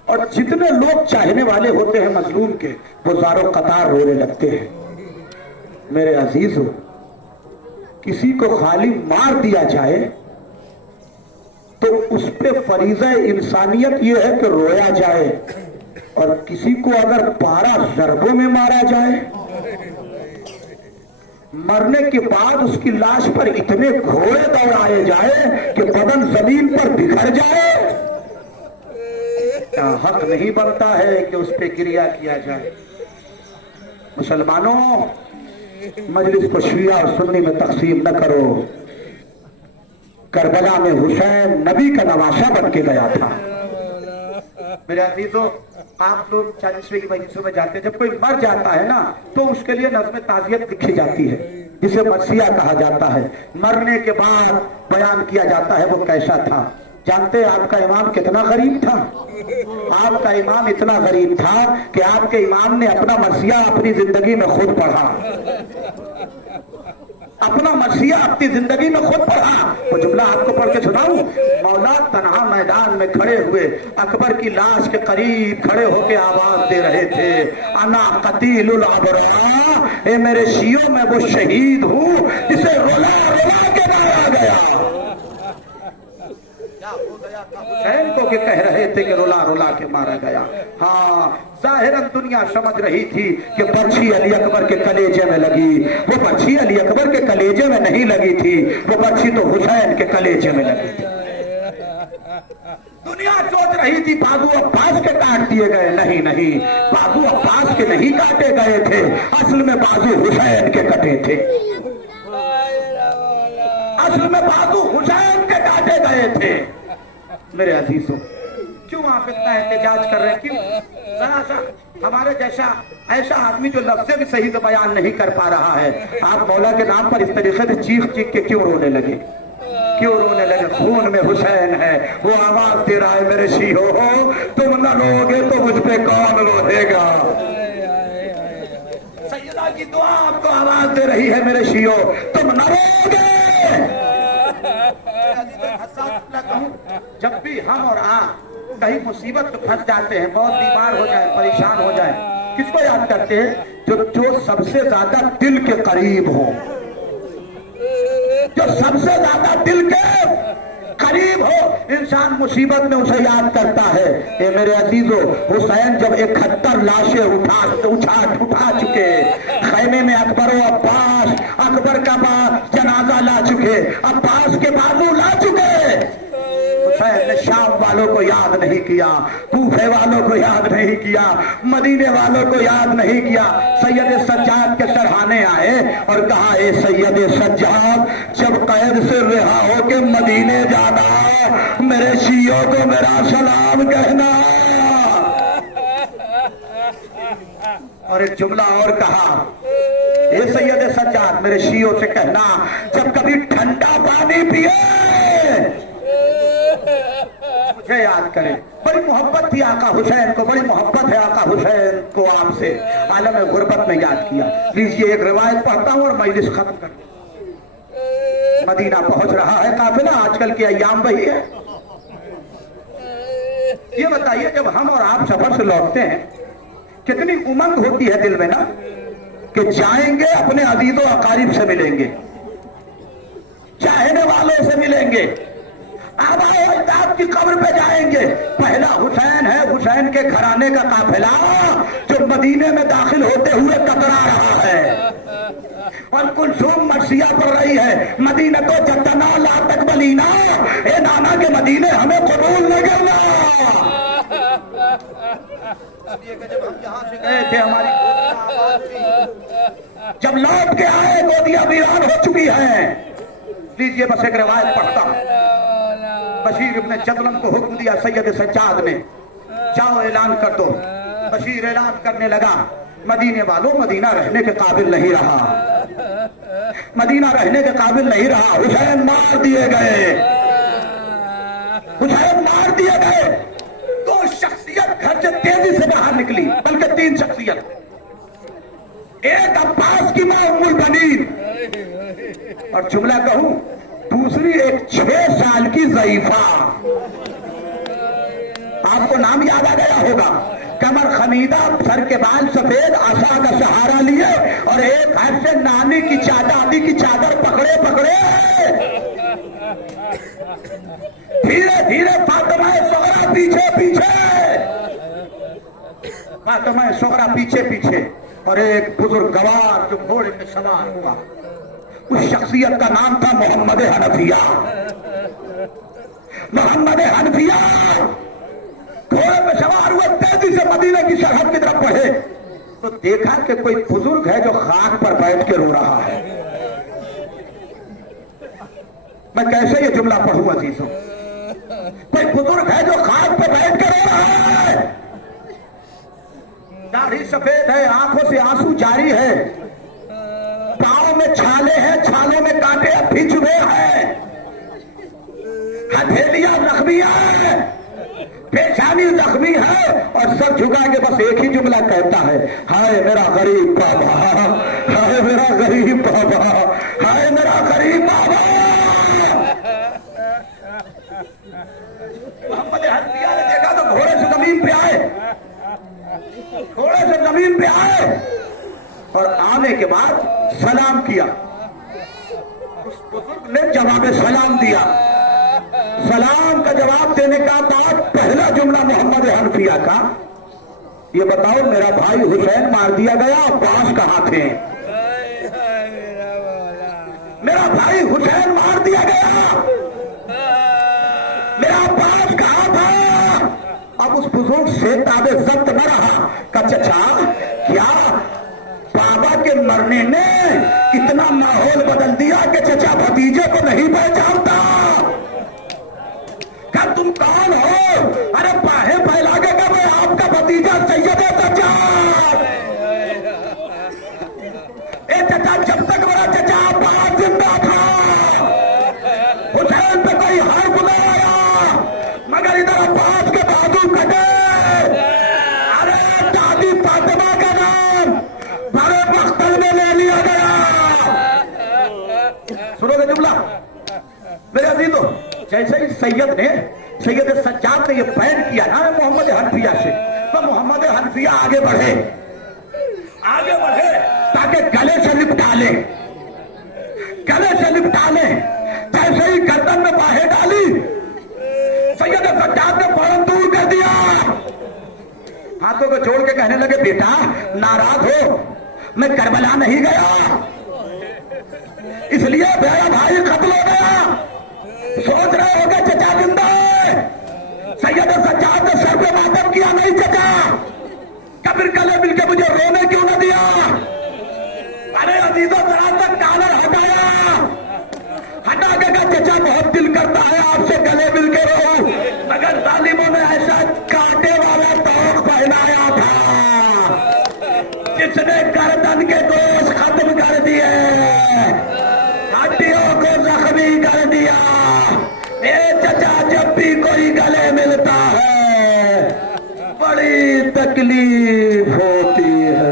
और जितने लोग चाहने वाले होते हैं मजलूम के, वो ज़ारो कतार रोने लगते हैं। मेरे अजीजों, किसी को खाली मार दिया जाए तो उस पे फरीज़ा इंसानियत ये है कि रोया जाए, और किसी को अगर 12 ज़रबों में मारा जाए, मरने के बाद उसकी लाश पर इतने घोड़े दौड़ाए जाए कि बदन जमीन पर बिखर जाए, क्या हक नहीं बनता है कि उस पे क्रिया किया जाए? मुसलमानों, मजलिस को शिया और सुन्नी में तकसीम न करो। करबला में हुसैन नबी का नवासा बन के गया था। मेरे अजीजों, आप लोग 40वें की मजलिसों में जाते हैं, जब कोई मर जाता है ना तो उसके लिए नज़्म ताज़ियत लिखी जाती है, जिसे मरसिया कहा जाता है। मरने के बाद बयान किया जाता है वो कैसा था। जानते हैं आपका इमाम कितना गरीब था? आपका इमाम इतना गरीब था कि आपके इमाम ने अपना मरसिया अपनी जिंदगी में खुद पढ़ा। अपना मरसिया अपनी जिंदगी में खुद पढ़ा। वो जुमला आपको पढ़ के सुनाऊं? मौला तन्हा मैदान में खड़े हुए अकबर की लाश के करीब खड़े होके आवाज दे रहे थे, अना कतीलुल अबरा, ए मेरे शियों में वो शहीद हूँ जिसे रुला रुला के मारा गया। हुसैन को के कह रहे थे कि रुला रुला के मारा गया। हाँ, जाहिरन दुनिया समझ रही थी कि पर्ची अली अकबर के कलेजे में लगी। वो पर्ची अली अकबर के कलेजे में नहीं लगी थी, वो पर्ची तो हुसैन के कलेजे में लगी थी। दुनिया सोच रही थी बाजू अब्बास के काट दिए गए। नहीं नहीं, बाजू अब्बास के नहीं काटे गए थे, असल में बाजू हुसैन के कटे थे। असल में बाजू हुसैन के काटे गए थे। मेरे अजीजों, क्यों आप इतना एहतजाज कर रहे हैं? क्यों? जरा सा हमारे जैसा ऐसा आदमी जो लफ्ज़ भी सही से बयान नहीं कर पा रहा है, आप मौला के नाम पर इस तरीके से चीख चीख के क्यों रोने लगे? क्यों रोने लगे? खून में हुसैन है, वो आवाज दे रहा है, मेरे शीहो हो, तुम न रोगे तो मुझ पे कौन रोएगा? सैयदा की दुआ आपको आवाज दे रही है, मेरे शीहो, तुम न रोगे। जब भी हम और आप कहीं मुसीबत में फंस जाते हैं, बहुत बीमार हो जाए, परेशान हो जाए, किसको याद करते हैं? जो सबसे ज्यादा दिल के करीब हो, जो सबसे ज्यादा दिल के करीब हो, इंसान मुसीबत में उसे याद करता है। ये मेरे अजीजों, हुसैन जब 71 लाशें उठा चुके, खैमे में अकबर और अब्बास, अकबर का जनाजा ला चुके, अब्बास के बाजू ला चुके, हुसैन ने शाम वालों को याद नहीं किया, कूफे वालों को याद नहीं किया, मदीने वालों को याद नहीं किया। सैयद सज्जाद के सरहाने आए और कहा, ए सैयद सज्जाद, जब कैद से रिहा होके मदीने जाना, मेरे शियों को मेरा सलाम कहना। और एक जुमला और कहा, ए सैयद सज्जाद, मेरे शियों से कहना, जब कभी ठंडा पानी पिए मुझे याद करें। बड़ी मोहब्बत थी आका हुसैन को, बड़ी मोहब्बत है आका हुसैन को आपसे। आलम गुरबत में याद किया। लीजिए एक रिवायत पढ़ता हूँ और मजलिस खत्म कर। मदीना पहुंच रहा है काफिला, आजकल के अय्याम वही है। ये बताइए, जब हम और आप सफर से लौटते हैं, कितनी उमंग होती है दिल में ना, कि जाएंगे अपने अजीजों अकारिब से मिलेंगे, चाहने वालों से मिलेंगे, आबाए अजदाद की कब्र पे जाएंगे। पहला हुसैन है, हुसैन के घराने का काफिला जो मदीने में दाखिल होते हुए कतरा रहा है, और कुलसूम मर्सिया पड़ रही है, मदीना तो जद्दना ला तकबलीना, ए नाना के मदीने हमें कबूल न करना। जब हम यहाँ से गए थे, हमारी जब लौट के आए, गोदियां वीरान हो चुकी हैं। लीजिए बस एक रिवायत पढ़ता हूं। बशीर इब्ने जदलन को हुक्म दिया सैयद सज्जाद ने, जाओ ऐलान कर दो। बशीर ऐलान करने लगा, मदीने वालों, मदीना रहने के काबिल नहीं रहा, मदीना रहने के काबिल नहीं रहा। हुसैन मार दिए गए, हुसैन मार दिए गए। 2 शख्सियत घर से तेजी से बाहर निकली, बल्कि 3 शख्सियत। एक अब्बास की मां उम्मुल बनीन, और जुमला कहूं दूसरी एक 6 साल की ज़ईफा। आपको नाम याद आ गया होगा, कमर खमीदा, सर के बाल सफेद, आशा का सहारा लिए और एक हाथ से नानी की दादी की चादर पकड़े पकड़े धीरे धीरे फातिमा सुगरा पीछे पीछे, फातिमा सुगरा पीछे पीछे, और एक बुजुर्ग गवार जो घोड़े पे सवार हुआ, उस शख्सियत का नाम था मोहम्मद हनफिया। मोहम्मद हनफिया घोड़े पे सवार हुए, तेजी से मदीने की सरहद की तरफ बढ़े तो देखा कि कोई बुजुर्ग है जो खाक पर बैठ के रो रहा है। मैं कैसे ये जुमला पढ़ूं अजीजों? कोई बुजुर्ग है जो खाक पर बैठ के रो रहा है, दाढ़ी सफेद है, आंखों से आंसू जारी है, पांव में छाले हैं, छालों में कांटे अब भी चुभे हैं, हथेलियां जख्मी है, पेशानी जख्मी है, और सर झुका के बस एक ही जुमला कहता है, हाय मेरा गरीब बाबा, हाय मेरा गरीब बाबा, हाय मेरा गरीब बाबा। मोहम्मद हनफिया ने देखा तो घोड़े से जमीन पे आए, घोड़े से जमीन पे आए और आने के बाद सलाम किया। उस बुजुर्ग ने जवाब सलाम दिया। सलाम का जवाब देने का बाद पहला जुमला मोहम्मद हनफिया का, ये बताओ मेरा भाई हुसैन मार दिया गया, अब्बास कहां थे? मेरा भाई हुसैन मार दिया गया, मेरा अब्बास कहां था? अब उस बुजुर्ग से ताबे जब्त न रहा का चचा क्या बाबा के मरने ने इतना माहौल बदल दिया कि चचा भतीजे को नहीं पहचानता? क्या तुम कौन हो? अरे बाहें फैला के क्या मैं आपका भतीजा सैयद चचा? ए चचा, जब तक मेरा चचा अब्बास जिंदा था हुसैन पे कोई हर्फ न आया, मगर इधर अब्बास के बाजू कटे। अरे दादी फातिमा का नाम बड़े मख्तल में ले लिया गया। सुनोगे जुमला मेरे अजीजों? जैसे ही सैयद सज्जाद ने ये बैन किया ना मोहम्मद हनफिया से, तो मोहम्मद हनफिया आगे बढ़े ताकि गले से लिपटा ले। जैसे ही गर्दन में बाहें डाली, सैयद सज्जाद ने फौरन दूर कर दिया, हाथों को जोड़ के कहने लगे, बेटा नाराज हो, मैं करबला नहीं गया, इसलिए मेरा भाई कत्ल हो गया। सोच रहे होगे चचा जिंदा है। सैयद सज्जाद ने सर पे मातम किया, नहीं चचा, कब्र गले मिलके मुझे रोने क्यों न दिया? अरे अजीजों जरा तक कॉलर हटा के चचा बहुत दिल करता है आपसे गले मिलके रो, मगर जालिमों ने ऐसा कांटे वाला तौक पहनाया था जिसने गर्दन के गोश्त खत्म कर दिए, हड्डियों को जख्मी कर दिया। ए चचा, जब भी कोई गले मिलता है बड़ी तकलीफ होती है।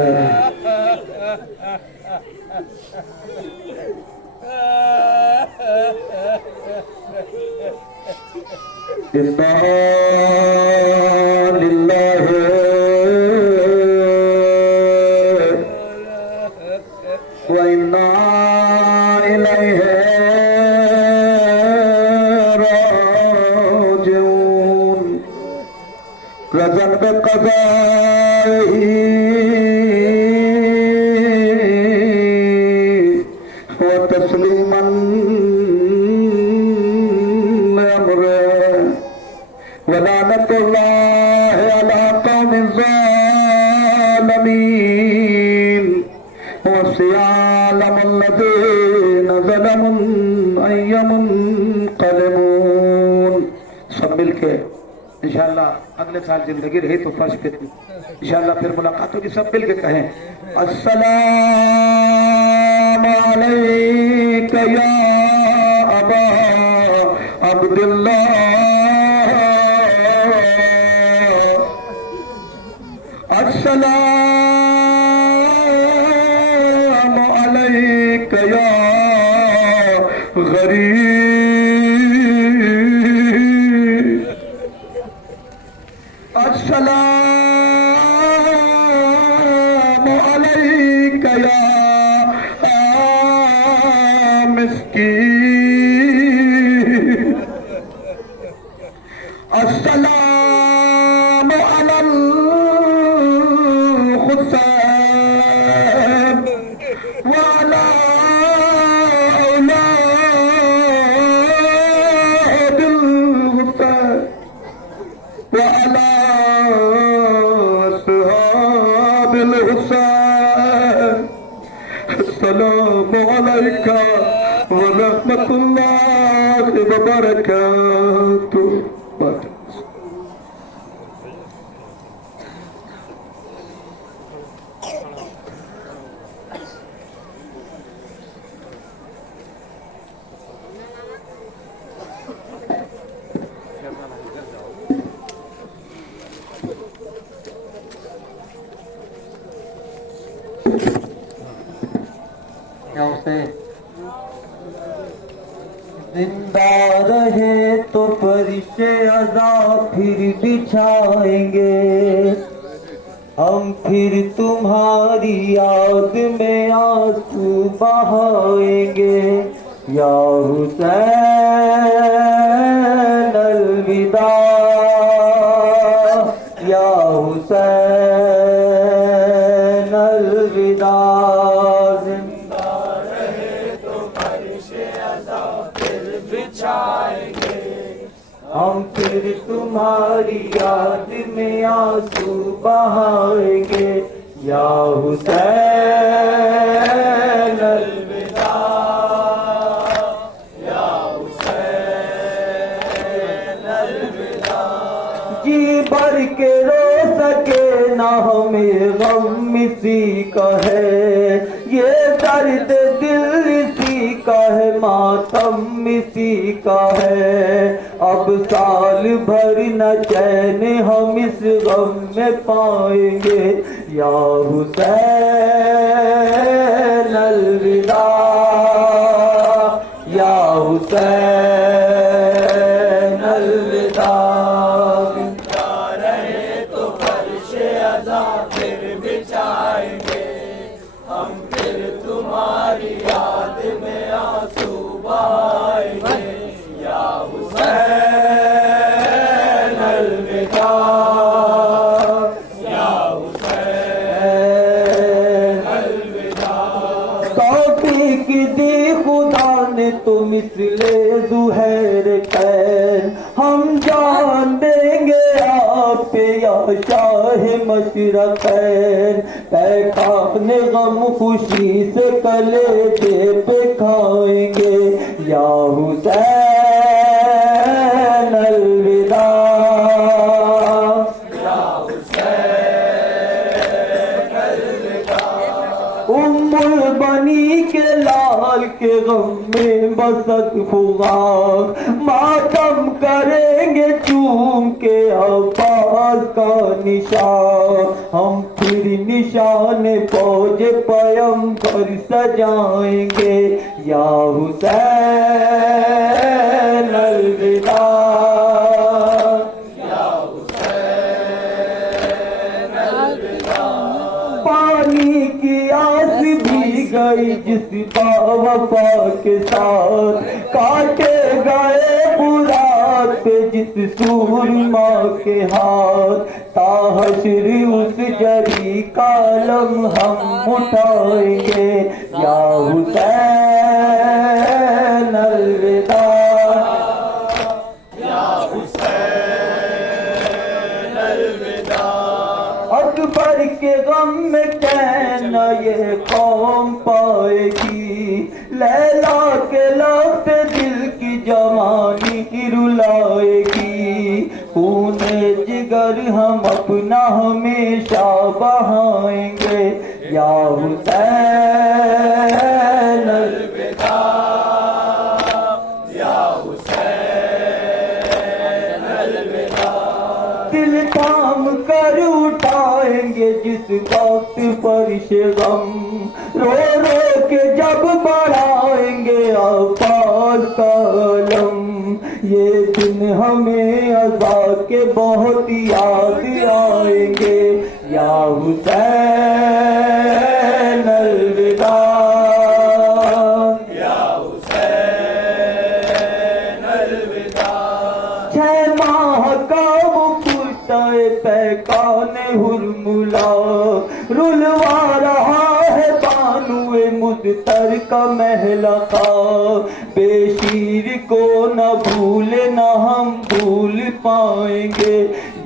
इन्ना लिल्लाहि व इन्ना इलैहि राजिऊन। रज़न बिक़ज़ाइही व तस्लीमन वलानतुल्लाहि अला कौमिज़ ज़ालिमीन वसियालमुल्लज़ीना ज़लमू अय्यमुनक़लिबून। सब मिलके इंशाअल्लाह अगले साल जिंदगी रही तो फर्श पे इंशाअल्लाह फिर मुलाकात होगी। सब मिलके कहें, अस्सलामु अलैका या अबा अब्दुल्लाह, अस्सलामु या गरीब, अस्सलामु अलैका या मिस्कीन, अस्सलामु अलल हुसैन व अला औलादिल हुसैन व अला अस्हाबिल हुसैन। अस्सलामु अलैका व रहमतुल्लाहि व बरकातुहू। जिंदा रहे तो परिशे अज़ा फिर बिछाएंगे, हम फिर तुम्हारी याद में आंसू बहाएंगे। या हुसैन अलविदा, या हुसैन अलविदा। हम फिर तुम्हारी याद में आंसू बहाएंगे। या हुसैन अलविदा, या हुसैन अलविदा। जी भर के रो सके ना हमें गम इसी का है, ये दर्द दिल इसी का है, मातम इसी का है। अब साल भर न चैन हम इस गम में पाएंगे। या हुसैन अलविदा, या हुसैन अलविदा। जिंदा रहे तो फर्शे अज़ा फिर बिछाएंगे, हम फिर तुम्हारी याद में आंसू बहाएंगे। या हुसैन अलविदा, या हुसैन अलविदा। तौफीक दी खुदा ने तो मिसले ज़ुहैर कैन, हम जान देंगे आप पे या शाह मशरक़ैन। पैखान गम खुशी से कलेजे पे खाएंगे। या हुसैन अलविदा, या हुसैन अलविदा। उम्मुल बनी के लाल के गम में बसत फुगार, मातम करेंगे चूम के अब्बास का निशान। हम फिर निशान फौज पैगंबर सजाएंगे। या हुसैन अलविदा, या हुसैन अलविदा। पानी की आस भी गई जिस बावफा के साथ, काटे गए बुरात पे जिस सूरमा के हाथ। ताहशर उस जरी कालम हम उठाएंगे। या हुसैन अलविदा, या हुसैन अलविदा। अकबर के गम में कहना ये कौम पाएगी, लैला के लफ्ज़ दिल की जवानी रुलाएगी। खूने जिगर हम अपना हमेशा बहाएंगे। या हुसैन अलविदा, या हुसैन अलविदा। दिल थाम कर उठाएंगे जिस वक्त फर्श गम, रो रो के जब का अलम, ये दिन हमें अज़ा के बहुत याद आएंगे। या हुसैन अलविदा, या हुसैन अलविदा। 6 माह का वो पुश्ताए पैकान हुरमुला, रुलवा रहा है बानुए मुद्तर का महलका। बेशीर को न भूले न हम भूल पाएंगे।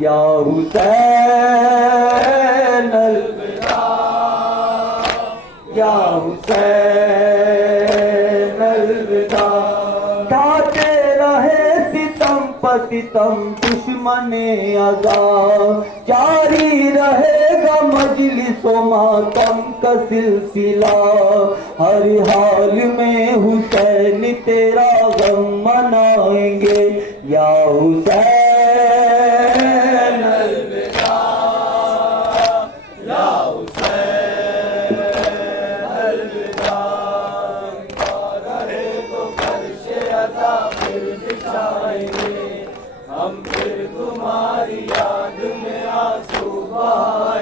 या हुसैन अलविदा, या हुसैन अलविदा। ढाते रहे सितम पतितम दुश्मने अज़ा, जारी रहेगा मजलिसों मातम का सिलसिला। हर हाल में हुसैन तेरा गम मनाएंगे। या हुसैन अलविदा, या हुसैन अलविदा। रहे तो फर्शे अज़ा फिर बिछाएंगे, हम फिर तुम्हारी याद में आंसू बहाएंगे।